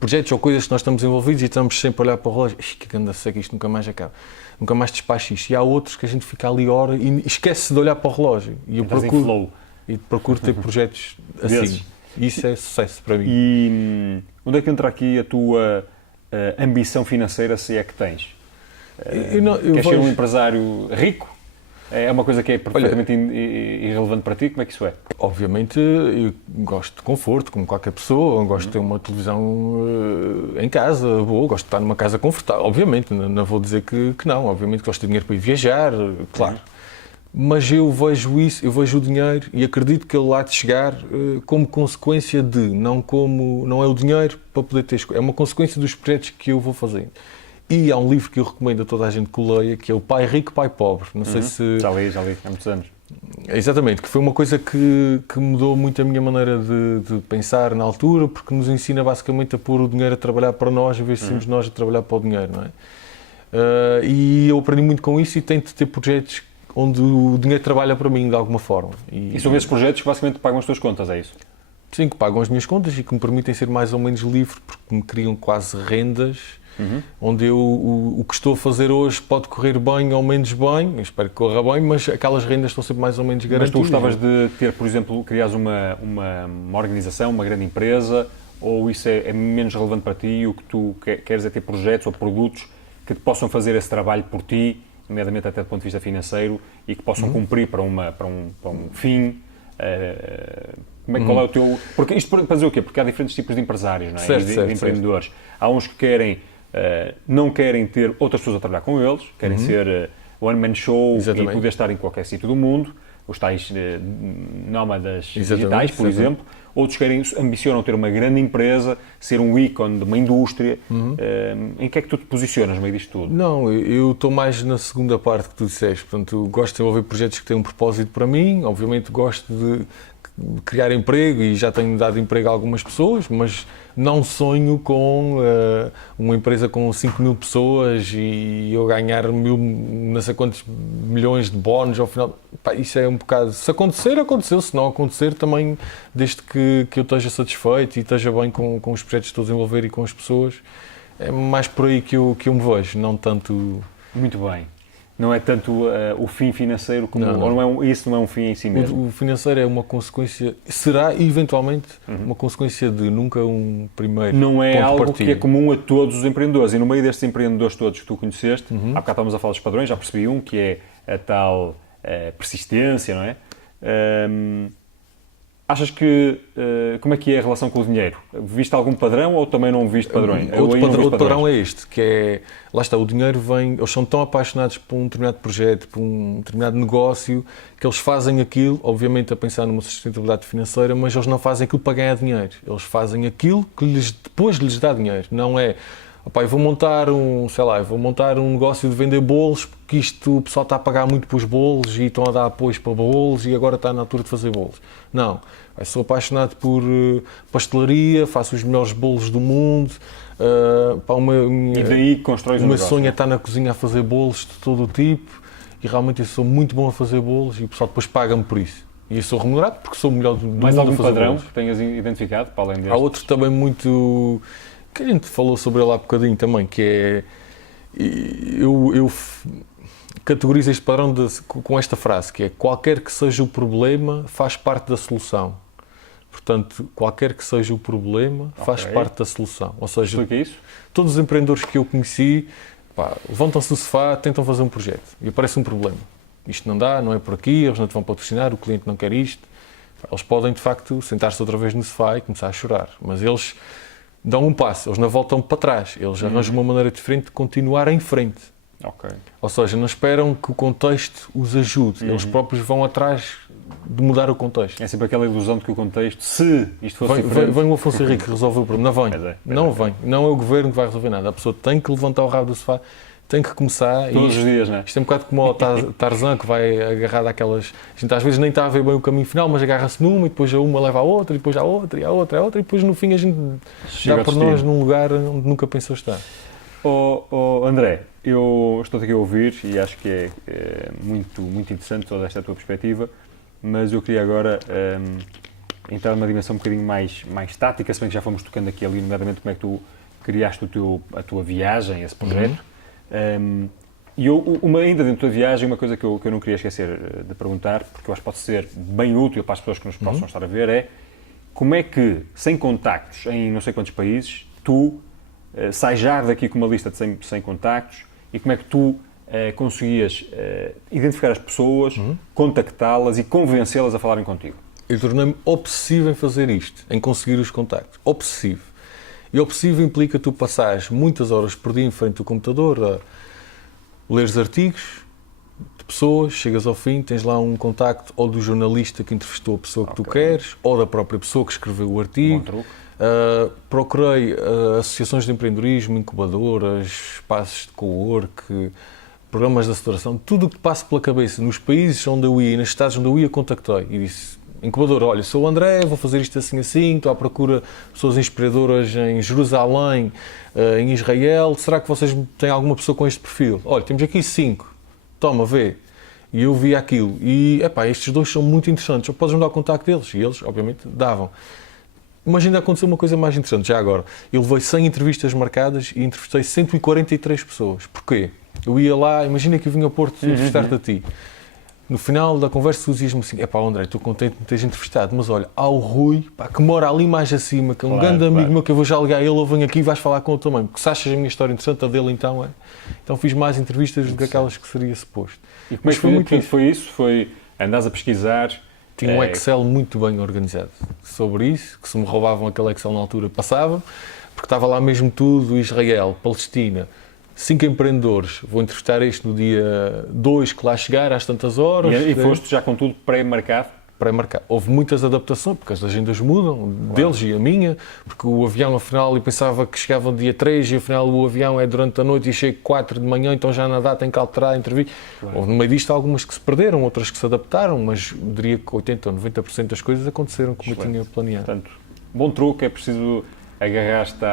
projetos ou coisas que nós estamos envolvidos e estamos sempre a olhar para o relógio, que anda seca, isto nunca mais acaba, nunca mais despacha isto, e há outros que a gente fica ali hora e esquece de olhar para o relógio. E eu procuro ter projetos assim. Isso é sucesso para mim. E onde é que entra aqui a tua ambição financeira, se é que tens? Queres ser um empresário rico? É uma coisa que é perfeitamente irrelevante para ti? Como é que isso é? Obviamente, eu gosto de conforto, como qualquer pessoa. Gosto de ter uma televisão em casa, gosto de estar numa casa confortável. Obviamente, não vou dizer que não. Obviamente, gosto de ter dinheiro para ir viajar, claro. Mas eu vejo isso, eu vejo o dinheiro e acredito que ele há de chegar como consequência não é o dinheiro para poder ter escolha, é uma consequência dos projetos que eu vou fazer. E há um livro que eu recomendo a toda a gente que o leia, que é o Pai Rico, Pai Pobre. Não sei se... Já li, há muitos anos. Exatamente, que foi uma coisa que mudou muito a minha maneira de pensar na altura, porque nos ensina basicamente a pôr o dinheiro a trabalhar para nós, em vez de sermos nós a trabalhar para o dinheiro, não é? E eu aprendi muito com isso e tento ter projetos onde o dinheiro trabalha para mim de alguma forma. E são esses projetos que basicamente pagam as tuas contas, é isso? Sim, que pagam as minhas contas e que me permitem ser mais ou menos livre, porque me criam quase rendas, onde o que estou a fazer hoje pode correr bem ou menos bem, eu espero que corra bem, mas aquelas rendas estão sempre mais ou menos garantidas. Mas tu gostavas de ter, por exemplo, criares uma organização, uma grande empresa, ou isso é menos relevante para ti? O que tu queres é ter projetos ou produtos que te possam fazer esse trabalho por ti, nomeadamente até do ponto de vista financeiro, e que possam cumprir para um fim. Qual é o teu... Porque isto para dizer o quê? Porque há diferentes tipos de empresários, não é? De empreendedores. Certo. Há uns que não querem ter outras pessoas a trabalhar com eles, querem ser one-man show. Exatamente. E poder estar em qualquer sítio do mundo, os tais nómadas digitais, por exemplo. Outros ambicionam ter uma grande empresa, ser um ícone de uma indústria. Em que é que tu te posicionas no meio disto tudo? Não, eu estou mais na segunda parte que tu disseste. Portanto, gosto de desenvolver projetos que têm um propósito para mim. Obviamente gosto criar emprego e já tenho dado emprego a algumas pessoas, mas não sonho com uma empresa com 5 mil pessoas e eu ganhar não sei quantos milhões de bónus ao final. Pá, isso é um bocado... Se acontecer, aconteceu. Se não acontecer, também, desde que eu esteja satisfeito e esteja bem com os projetos que estou a desenvolver e com as pessoas, é mais por aí que eu me vejo, não tanto... Muito bem. Não é tanto o fim financeiro como... Não. Ou não é, isso não é um fim em si mesmo? O financeiro é uma consequência, será eventualmente uma consequência de nunca um primeiro Não é ponto de algo partida. que é comum a todos os empreendedores. E no meio destes empreendedores todos que tu conheceste, há bocado estávamos a falar dos padrões, já percebi um, que é a tal persistência, não é? Achas que... como é que é a relação com o dinheiro? Viste algum padrão ou também não viste padrões? Outro padrão é este, que é... Lá está, o dinheiro vem... Eles são tão apaixonados por um determinado projeto, por um determinado negócio, que eles fazem aquilo, obviamente a pensar numa sustentabilidade financeira, mas eles não fazem aquilo para ganhar dinheiro. Eles fazem aquilo que depois lhes dá dinheiro. Não é... Opa, eu vou montar um negócio de vender bolos porque o pessoal está a pagar muito pelos bolos e estão a dar apoios para bolos e agora está na altura de fazer bolos. Não. Eu sou apaixonado por pastelaria, faço os melhores bolos do mundo. E daí constróis um meu negócio. sonho é estar na cozinha a fazer bolos de todo o tipo e realmente eu sou muito bom a fazer bolos e o pessoal depois paga-me por isso. E eu sou remunerado porque sou o melhor do mundo Mais algum a fazer padrão bolos. que tenhas identificado para além destes? Há outro também muito... que a gente falou sobre ele há bocadinho também, que é... Eu categorizo este padrão com esta frase, que é: qualquer que seja o problema, faz parte da solução. Portanto, qualquer que seja o problema, faz parte da solução. Ou seja, Explica isso? todos os empreendedores que eu conheci, levantam-se do sofá, tentam fazer um projeto e aparece um problema. Isto não dá, não é por aqui, eles não te vão patrocinar, o cliente não quer isto. Eles podem, de facto, sentar-se outra vez no sofá e começar a chorar. Mas eles dão um passo, eles não voltam para trás, eles arranjam uma maneira diferente de continuar em frente. Ok. Ou seja, não esperam que o contexto os ajude, eles próprios vão atrás de mudar o contexto. É sempre aquela ilusão de que o contexto, se isto fosse diferente... Vem o Afonso Henrique resolver o problema, não vem, não vem, não é o governo que vai resolver nada, a pessoa tem que levantar o rabo do sofá, tem que começar. Todos os dias, não é? Isto é um bocado como o Tarzan, que vai agarrar daquelas... A gente às vezes nem está a ver bem o caminho final, mas agarra-se numa e depois a uma leva à outra e depois à outra e à outra e à outra e depois no fim a gente dá por nós num lugar onde nunca pensou estar. André, eu estou aqui a ouvir e acho que é muito, muito interessante toda esta tua perspectiva, mas eu queria agora entrar numa dimensão um bocadinho mais tática, se bem que já fomos tocando aqui ali, nomeadamente como é que tu criaste a tua viagem, esse projeto. E ainda dentro da viagem, uma coisa que eu não queria esquecer de perguntar, porque eu acho que pode ser bem útil para as pessoas que nos possam estar a ver, é como é que, sem contactos em não sei quantos países, tu sais já daqui com uma lista de 100 contactos e como é que tu conseguias identificar as pessoas, contactá-las e convencê-las a falarem contigo? Eu tornei-me obsessivo em fazer isto, em conseguir os contactos. Obsessivo. E obsessivo implica tu passares muitas horas por dia em frente do computador a leres artigos de pessoas, chegas ao fim, tens lá um contacto ou do jornalista que entrevistou a pessoa que tu queres, ou da própria pessoa que escreveu o artigo. Bom truque. Procurei associações de empreendedorismo, incubadoras, espaços de co-work, programas de aceleração, tudo o que passe pela cabeça nos países onde eu ia e nos estados onde eu ia, contactei e disse: incubador, olha, sou o André, vou fazer isto assim, estou à procura de pessoas inspiradoras em Jerusalém, em Israel, será que vocês têm alguma pessoa com este perfil? Olha, temos aqui 5, toma, vê. E eu vi aquilo e, estes dois são muito interessantes, podes-me dar o contacto deles? E eles, obviamente, davam. Mas ainda aconteceu uma coisa mais interessante, já agora. Eu levei 100 entrevistas marcadas e entrevistei 143 pessoas. Porquê? Eu ia lá, imagina que eu vinha ao Porto entrevistar-te a ti. No final da conversa tu dizias-me assim: André, estou contente de me teres entrevistado, mas olha, há o Rui, que mora ali mais acima, que é um grande amigo meu, que eu vou já ligar a ele, eu venho aqui e vais falar com ele também, porque se achas a minha história interessante, a dele então é. Então fiz mais entrevistas do que aquelas que seria suposto. E como é que foi isso? Foi andares a pesquisar? Tinha um Excel muito bem organizado sobre isso, que se me roubavam aquele Excel na altura, passava, porque estava lá mesmo tudo: Israel, Palestina, 5 empreendedores, vou entrevistar este no dia 2 que lá chegar, às tantas horas. E foste já com tudo pré-marcado? pré-marcado. Houve muitas adaptações, porque as agendas mudam, deles e a minha, porque o avião, afinal, eu pensava que chegava no dia 3 e afinal o avião é durante a noite e chega 4 de manhã, então já na data tem que alterar, intervir. Houve no meio disto algumas que se perderam, outras que se adaptaram, mas diria que 80% ou 90% das coisas aconteceram como eu tinha planeado. Portanto, bom truque, é preciso agarrar-te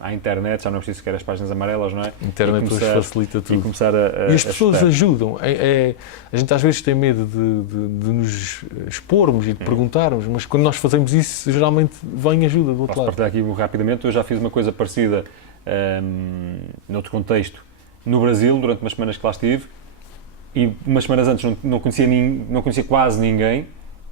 à internet, já não é preciso sequer as páginas amarelas, não é? A internet hoje facilita tudo. E começar e as pessoas ajudam. A gente às vezes tem medo de nos expormos e de perguntarmos, mas quando nós fazemos isso, geralmente vem ajuda do outro Posso lado. partilhar aqui rapidamente, eu já fiz uma coisa parecida noutro contexto, no Brasil, durante umas semanas que lá estive, e umas semanas antes não conhecia quase ninguém,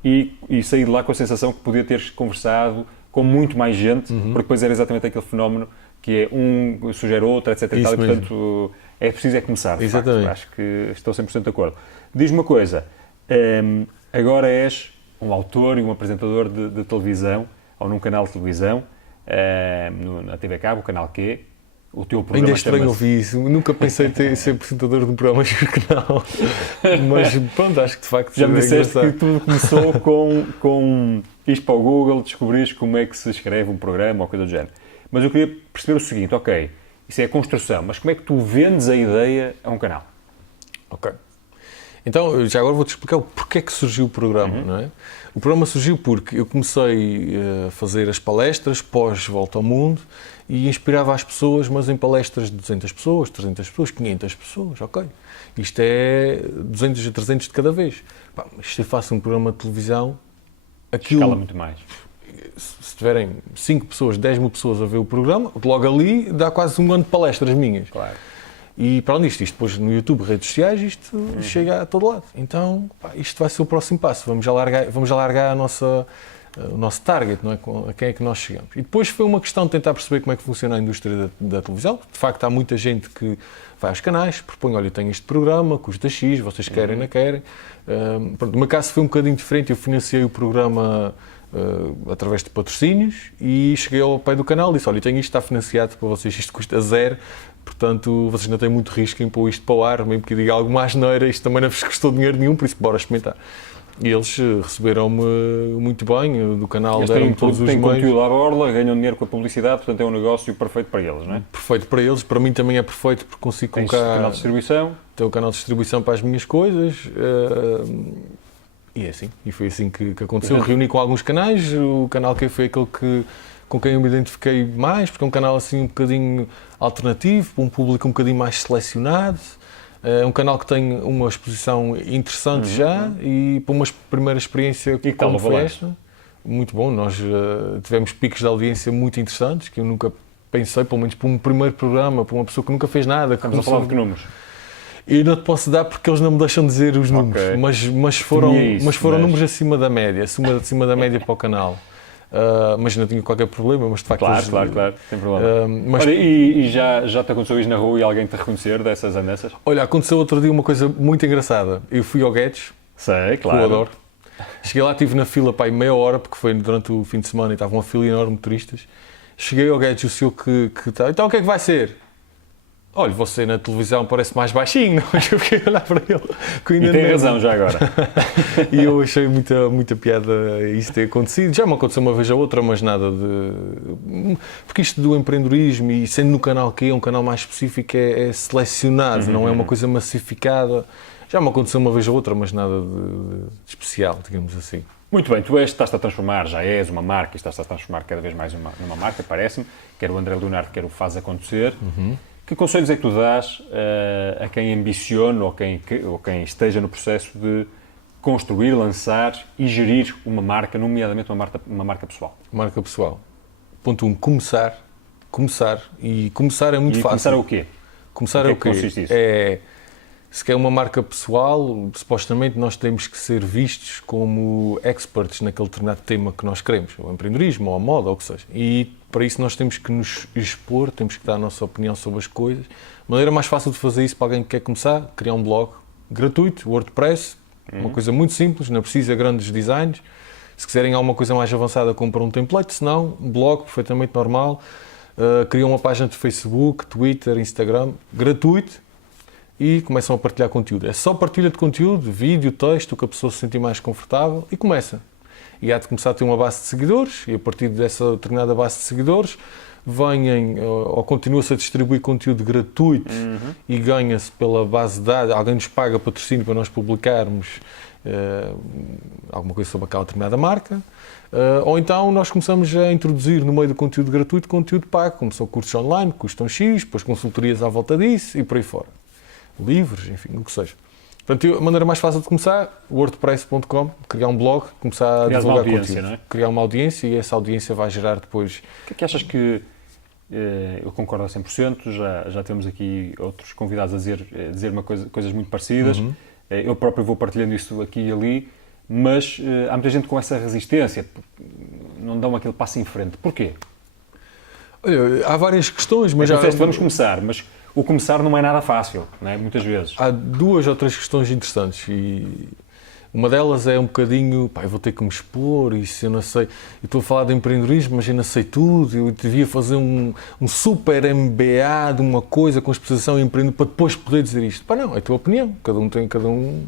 e saí de lá com a sensação que podia ter conversado com muito mais gente, porque depois era exatamente aquele fenómeno que é um sugere outro, etc. E, tal, e portanto é preciso começar, de facto. Acho que estou 100% de acordo. Diz-me uma coisa, agora és um autor e um apresentador de televisão, ou num canal de televisão, na TV Cabo, o canal Q. O teu programa ainda é estranho ouvir isso, nunca pensei em ser apresentador de um programa de canal, mas pronto, acho que de facto já me disseste que tudo começou com ir para o Google, descobrires como é que se escreve um programa ou coisa do género. Mas eu queria perceber o seguinte, ok, isso é a construção, mas como é que tu vendes a ideia a um canal? Ok. Então, já agora vou-te explicar o porquê que surgiu o programa, não é? O programa surgiu porque eu comecei a fazer as palestras pós-Volta ao Mundo e inspirava as pessoas, mas em palestras de 200 pessoas, 300 pessoas, 500 pessoas, ok. Isto é 200 a 300 de cada vez. Pá, mas se eu faço um programa de televisão, aquilo... Escala muito mais. Se tiverem 5 pessoas, 10 mil pessoas a ver o programa, logo ali dá quase um ano de palestras minhas. Claro. E para onde isto depois no YouTube, redes sociais, isto chega a todo lado. Então, pá, isto vai ser o próximo passo. Vamos alargar o nosso target, não é? A quem é que nós chegamos. E depois foi uma questão de tentar perceber como é que funciona a indústria da televisão. De facto, há muita gente que vai aos canais, propõe, olha, eu tenho este programa, custa X, vocês querem, não querem. No meu caso foi um bocadinho diferente, eu financiei o programa através de patrocínios e cheguei ao pé do canal e disse, olha, eu tenho isto, está financiado para vocês, isto custa 0, portanto, vocês não têm muito risco em pôr isto para o ar, mesmo que eu diga algo mais asneira, isto também não vos custou dinheiro nenhum, por isso bora experimentar. E eles receberam-me muito bem, do canal deram todos os meios. Têm conteúdo à borla, ganham dinheiro com a publicidade, portanto é um negócio perfeito para eles, não é? Perfeito para eles, para mim também é perfeito porque consigo colocar... Tens canal de distribuição? Tenho o canal de distribuição para as minhas coisas e é assim, e foi assim que aconteceu. Reuni com alguns canais, o canal que foi aquele com quem eu me identifiquei mais, porque é um canal assim um bocadinho alternativo, para um público um bocadinho mais selecionado. É um canal que tem uma exposição interessante já e para uma primeira experiência como foi esta, muito bom. Nós tivemos picos de audiência muito interessantes, que eu nunca pensei, pelo menos para um primeiro programa, para uma pessoa que nunca fez nada. Estamos a falar de que números? E não te posso dar porque eles não me deixam dizer os números, mas foram números acima da média, acima da média para o canal. Mas não tinha qualquer problema, mas de facto... Claro, sem problema. Olha, e já te aconteceu ir na rua e alguém te reconhecer dessas andanças? Olha, aconteceu outro dia uma coisa muito engraçada. Eu fui ao Guedes, sei, claro. que eu adoro. Cheguei lá, estive na fila para aí meia hora, porque foi durante o fim de semana e estava uma fila enorme de turistas. Cheguei ao Guedes, o senhor que está... Então o que é que vai ser? Olha, você na televisão parece mais baixinho, não? Eu fiquei a olhar para ele. E tem razão já agora. E eu achei muita piada isso ter acontecido. Já me aconteceu uma vez ou outra, mas nada de... Porque isto do empreendedorismo e sendo no canal que é um canal mais específico é selecionado, não é uma coisa massificada. Já me aconteceu uma vez ou outra, mas nada de especial, digamos assim. Muito bem, tu estás-te a transformar, já és uma marca e estás-te a transformar cada vez mais numa marca, parece-me. Quer o André Leonardo, quer o Faz Acontecer. Que conselhos é que tu dás a quem ambicione ou quem esteja no processo de construir, lançar e gerir uma marca, nomeadamente uma marca pessoal? Marca pessoal. Ponto 1, começar. E começar é muito fácil. Começar o quê? Começar é o quê? Consiste isso? Se quer uma marca pessoal, supostamente nós temos que ser vistos como experts naquele determinado tema que nós queremos, o empreendedorismo, ou a moda, ou o que seja. E para isso nós temos que nos expor, temos que dar a nossa opinião sobre as coisas. A maneira mais fácil de fazer isso para alguém que quer começar, criar um blog gratuito, WordPress, uma coisa muito simples, não precisa grandes designs. Se quiserem alguma coisa mais avançada, compram um template, se não, um blog perfeitamente normal. Criam uma página de Facebook, Twitter, Instagram, gratuito. e começam a partilhar conteúdo. É só partilha de conteúdo, vídeo, texto, o que a pessoa se sentir mais confortável e começa. E há de começar a ter uma base de seguidores e a partir dessa determinada base de seguidores venham ou continua-se a distribuir conteúdo gratuito e ganha-se pela base de dados, alguém nos paga patrocínio para nós publicarmos alguma coisa sobre aquela determinada marca, ou então nós começamos a introduzir no meio do conteúdo gratuito conteúdo pago, como são cursos online, que custam X, depois consultorias à volta disso e por aí fora. Livros, enfim, o que seja. Portanto, a maneira mais fácil de começar, wordpress.com, criar um blog, começar a divulgar conteúdo. Não é? Criar uma audiência e essa audiência vai gerar depois... O que é que achas que... Eu concordo a 100%, já temos aqui outros convidados a dizer coisas muito parecidas. Eu próprio vou partilhando isso aqui e ali, mas há muita gente com essa resistência, não dão aquele passo em frente. Porquê? Olha, há várias questões, mas já... Vamos começar, mas o começar não é nada fácil, não é? Muitas vezes. Há 2 ou 3 questões interessantes e uma delas é um bocadinho, eu vou ter que me expor, isso eu não sei, eu estou a falar de empreendedorismo, mas eu não sei tudo, eu devia fazer um super MBA de uma coisa com especialização em empreendedorismo para depois poder dizer isto. Não, é a tua opinião, cada um,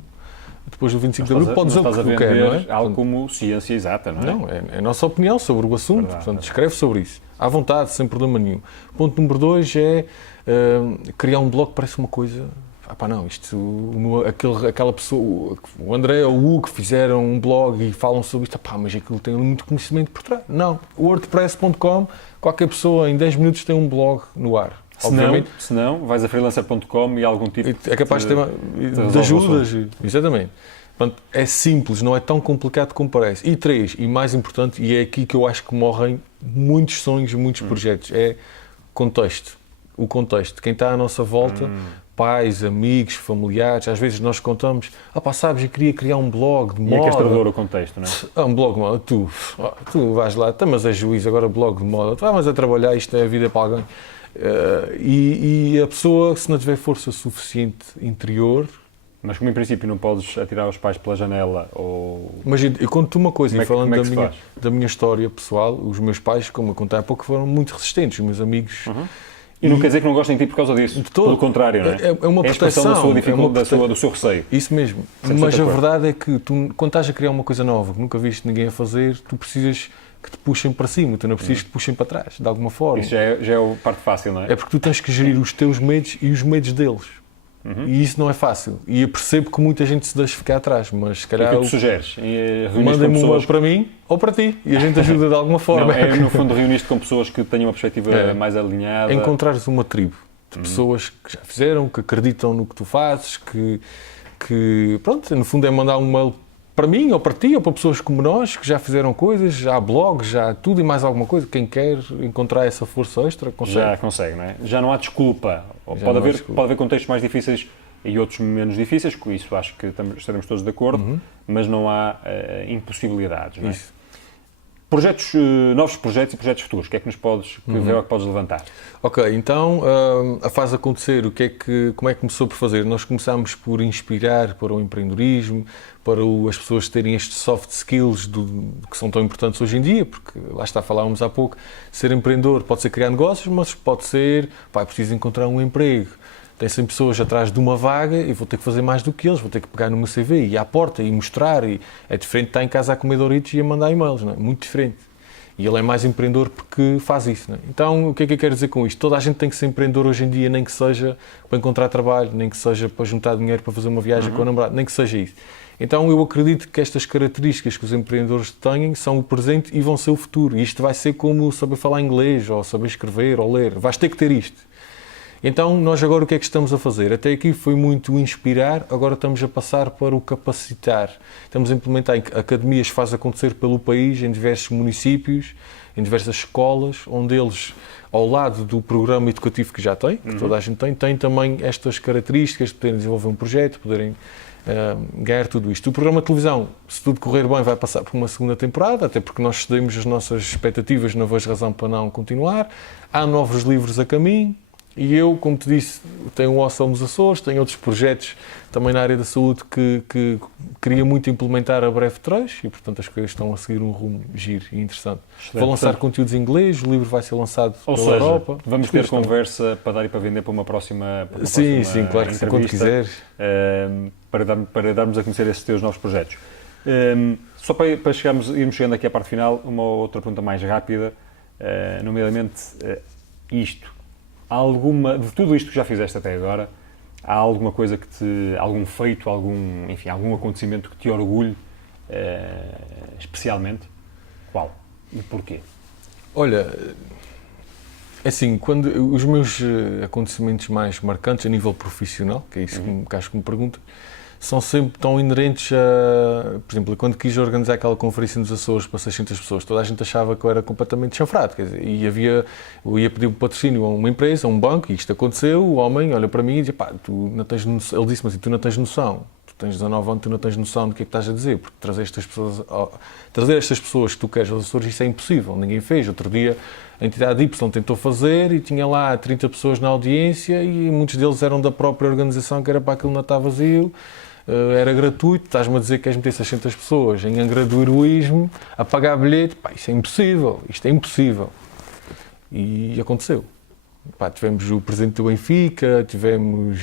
depois do 25 de Abril pode dizer o que tu quer, não é? Algo como ciência exata, não é? Não, é a nossa opinião sobre o assunto, portanto, escreve sobre isso, à vontade, sem problema nenhum. Ponto número 2 é criar um blog, parece uma coisa... aquela pessoa, o André ou o Hugo que fizeram um blog e falam sobre isto, mas aquilo tem muito conhecimento por trás. Não, wordpress.com, qualquer pessoa em 10 minutos tem um blog no ar. Se não, vais a freelancer.com e algum tipo é capaz de ter de ajudas. Exatamente. Portanto, é simples, não é tão complicado como parece. E 3, e mais importante, e é aqui que eu acho que morrem muitos sonhos, muitos projetos, é contexto. O contexto. Quem está à nossa volta... Pais, amigos, familiares, às vezes nós contamos, sabes, eu queria criar um blog de moda. E é castrador o contexto, não é? Um blog de moda, tu vais lá, mas é juiz, agora blog de moda, tu vais a trabalhar, isto é a vida para alguém. E a pessoa, se não tiver força suficiente interior... Mas como em princípio não podes atirar os pais pela janela ou... Mas eu conto-te uma coisa, falando da minha história pessoal, os meus pais, como eu contei há pouco, foram muito resistentes, os meus amigos... E não quer dizer que não gostem de ti por causa disso. Pelo contrário, não é? É uma proteção. Da sua dificuldade, do seu receio. Isso mesmo. Mas a verdade é que tu, quando estás a criar uma coisa nova, que nunca viste ninguém a fazer, tu precisas que te puxem para cima, tu não precisas que te puxem para trás, de alguma forma. Isso já é a parte fácil, não é? É porque tu tens que gerir os teus medos e os medos deles. E isso não é fácil. E eu percebo que muita gente se deixa ficar atrás, mas se calhar... O que tu sugeres? Manda-me uma para mim ou para ti e a gente ajuda de alguma forma. Não, no fundo reuniste com pessoas que tenham uma perspectiva mais alinhada. Encontrares uma tribo de pessoas que já fizeram, que acreditam no que tu fazes, que pronto, no fundo é mandar um mail para mim ou para ti ou para pessoas como nós que já fizeram coisas, já há blogs, já há tudo e mais alguma coisa. Quem quer encontrar essa força extra consegue. Já consegue, não é? Já não há desculpa. Pode haver contextos mais difíceis e outros menos difíceis, com isso acho que estaremos todos de acordo, mas não há impossibilidades, não é? Isso. Novos projetos e projetos futuros, o que é que nos podes levantar? Ok, então a faz acontecer, como é que começou por fazer? Nós começámos por inspirar para o empreendedorismo, para as pessoas terem estes soft skills que são tão importantes hoje em dia, porque lá está, falávamos há pouco, ser empreendedor pode ser criar negócios, mas pode ser, preciso encontrar um emprego. Tem 100 pessoas atrás de uma vaga e vou ter que fazer mais do que eles, vou ter que pegar no meu CV e ir à porta e mostrar. E é diferente de estar em casa a comer Doritos e a mandar e-mails, não é? Muito diferente. E ele é mais empreendedor porque faz isso, não é? Então, o que é que eu quero dizer com isto? Toda a gente tem que ser empreendedor hoje em dia, nem que seja para encontrar trabalho, nem que seja para juntar dinheiro para fazer uma viagem com a namorada, nem que seja isso. Então, eu acredito que estas características que os empreendedores têm são o presente e vão ser o futuro. E isto vai ser como saber falar inglês, ou saber escrever, ou ler. Vais ter que ter isto. Então, nós agora o que é que estamos a fazer? Até aqui foi muito inspirar, agora estamos a passar para o capacitar. Estamos a implementar academias Faz Acontecer pelo país, em diversos municípios, em diversas escolas, onde eles, ao lado do programa educativo que já têm, que toda a gente tem também estas características de poderem desenvolver um projeto, poderem ganhar tudo isto. O programa de televisão, se tudo correr bem, vai passar por uma segunda temporada, até porque nós cedemos as nossas expectativas, não vejo razão para não continuar. Há novos livros a caminho. E eu, como te disse, tenho o Awesome nos Açores, tenho outros projetos também na área da saúde que queria muito implementar a breve trecho e, portanto, as coisas estão a seguir um rumo giro e interessante. Excelente. Vou lançar conteúdos em inglês, o livro vai ser lançado pela seja, Europa. Vamos ter conversa para dar e para vender para uma próxima Sim, claro que sim, quando quiseres. Para darmos a conhecer esses teus novos projetos. Só para irmos chegando aqui à parte final, uma outra pergunta mais rápida, nomeadamente isto. De tudo isto que já fizeste até agora, há alguma coisa algum feito, algum acontecimento que te orgulhe especialmente? Qual? E porquê? Olha, assim, quando os meus acontecimentos mais marcantes a nível profissional, que é isso que acho que me pergunta, são sempre tão inerentes a... Por exemplo, quando quis organizar aquela conferência nos Açores para 600 pessoas, toda a gente achava que eu era completamente chanfrado, quer dizer, eu ia pedir um patrocínio a uma empresa, a um banco, e isto aconteceu, o homem olha para mim e diz, pá, tu não tens noção, ele disse-me assim, tu não tens noção, tu tens 19 anos, tu não tens noção do que é que estás a dizer, porque trazer estas pessoas que tu queres aos Açores, isso é impossível, ninguém fez. Outro dia, a entidade Y tentou fazer e tinha lá 30 pessoas na audiência e muitos deles eram da própria organização, que era para aquilo não estar vazio. Era gratuito, estás-me a dizer que queres meter 600 pessoas em Angra do Heroísmo a pagar bilhete, pá, isto é impossível. E aconteceu. Pá, tivemos o presidente do Benfica, tivemos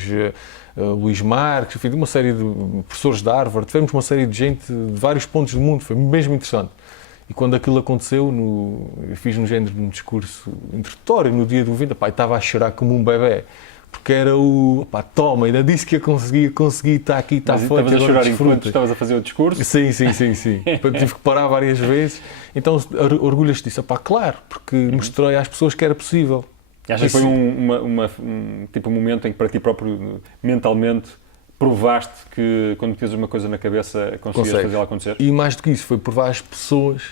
Luís Marques, enfim, uma série de professores de Harvard, tivemos uma série de gente de vários pontos do mundo, foi mesmo interessante. E quando aquilo aconteceu, eu fiz um género de um discurso introdutório no dia do evento, pá, estava a chorar como um bebé. Porque era toma, ainda disse que ia conseguir, está aqui, está feito. Estavas a chorar enquanto estavas a fazer o discurso? Sim. Tive que parar várias vezes. Então orgulhas-te disso? Claro, porque mostrei às pessoas que era possível. E achas que foi um momento em que para ti próprio, mentalmente, provaste que quando tinhas uma coisa na cabeça conseguias fazê-la acontecer? E mais do que isso, foi provar às pessoas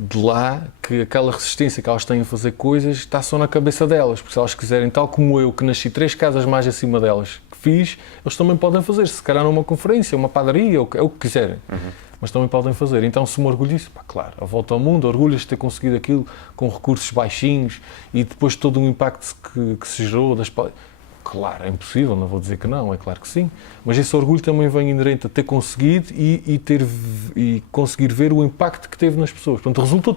de lá que aquela resistência que elas têm a fazer coisas está só na cabeça delas, porque se elas quiserem, tal como eu, que nasci 3 casas mais acima delas, que fiz, eles também podem fazer, se calhar numa conferência, uma padaria, é o que quiserem, mas também podem fazer. Então, se me orgulho disso, claro, a volta ao mundo, orgulhas de ter conseguido aquilo com recursos baixinhos e depois todo o impacto que se gerou das... Claro, é impossível, não vou dizer que não, é claro que sim, mas esse orgulho também vem inerente a ter conseguido e conseguir ver o impacto que teve nas pessoas. Portanto, resultou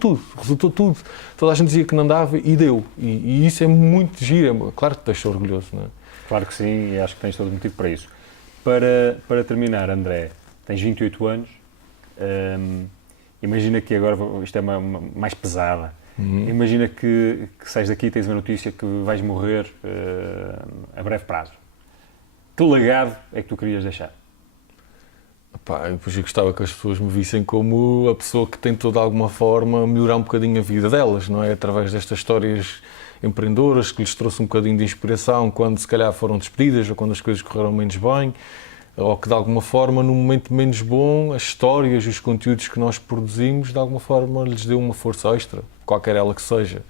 tudo. Toda a gente dizia que não dava e deu. E isso é muito giro, claro que te deixa orgulhoso, não é? Claro que sim, e acho que tens todo o motivo para isso. Para terminar, André, tens 28 anos, imagina que agora, isto é uma mais pesada, imagina que sais daqui e tens uma notícia que vais morrer a breve prazo. Que legado é que tu querias deixar? Eu gostava que as pessoas me vissem como a pessoa que tentou de alguma forma melhorar um bocadinho a vida delas, não é? Através destas histórias empreendedoras que lhes trouxe um bocadinho de inspiração quando se calhar foram despedidas ou quando as coisas correram menos bem, ou que de alguma forma, num momento menos bom, as histórias, os conteúdos que nós produzimos, de alguma forma lhes deu uma força extra, qualquer ela que seja,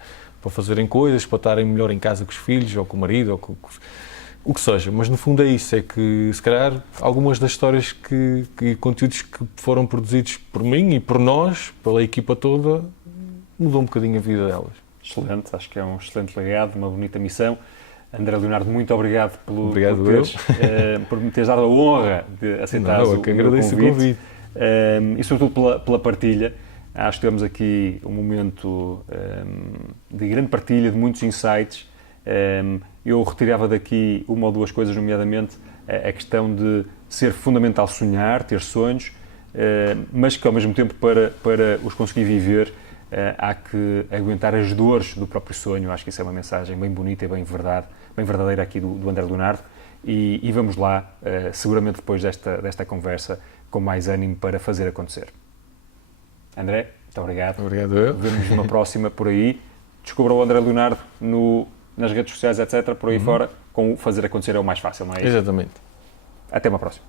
para fazerem coisas, para estarem melhor em casa com os filhos, ou com o marido, ou com o que seja. Mas no fundo é isso, é que se calhar algumas das histórias e conteúdos que foram produzidos por mim e por nós, pela equipa toda, mudou um bocadinho a vida delas. Excelente, acho que é um excelente legado, uma bonita missão. André Leonardo, muito obrigado por me teres dado a honra de aceitar o convite. E sobretudo pela partilha. Acho que tivemos aqui um momento de grande partilha, de muitos insights. Eu retirava daqui uma ou duas coisas, nomeadamente a questão de ser fundamental sonhar, ter sonhos, mas que ao mesmo tempo para os conseguir viver há que aguentar as dores do próprio sonho. Acho que isso é uma mensagem bem bonita e bem verdadeira aqui do André Leonardo. E vamos lá, seguramente depois desta conversa, com mais ânimo para fazer acontecer. André, muito obrigado. Obrigado eu. Vemos numa próxima por aí. Descubra o André Leonardo nas redes sociais, etc., por aí fora, com o fazer acontecer é o mais fácil, não é isso? Exatamente. Até uma próxima.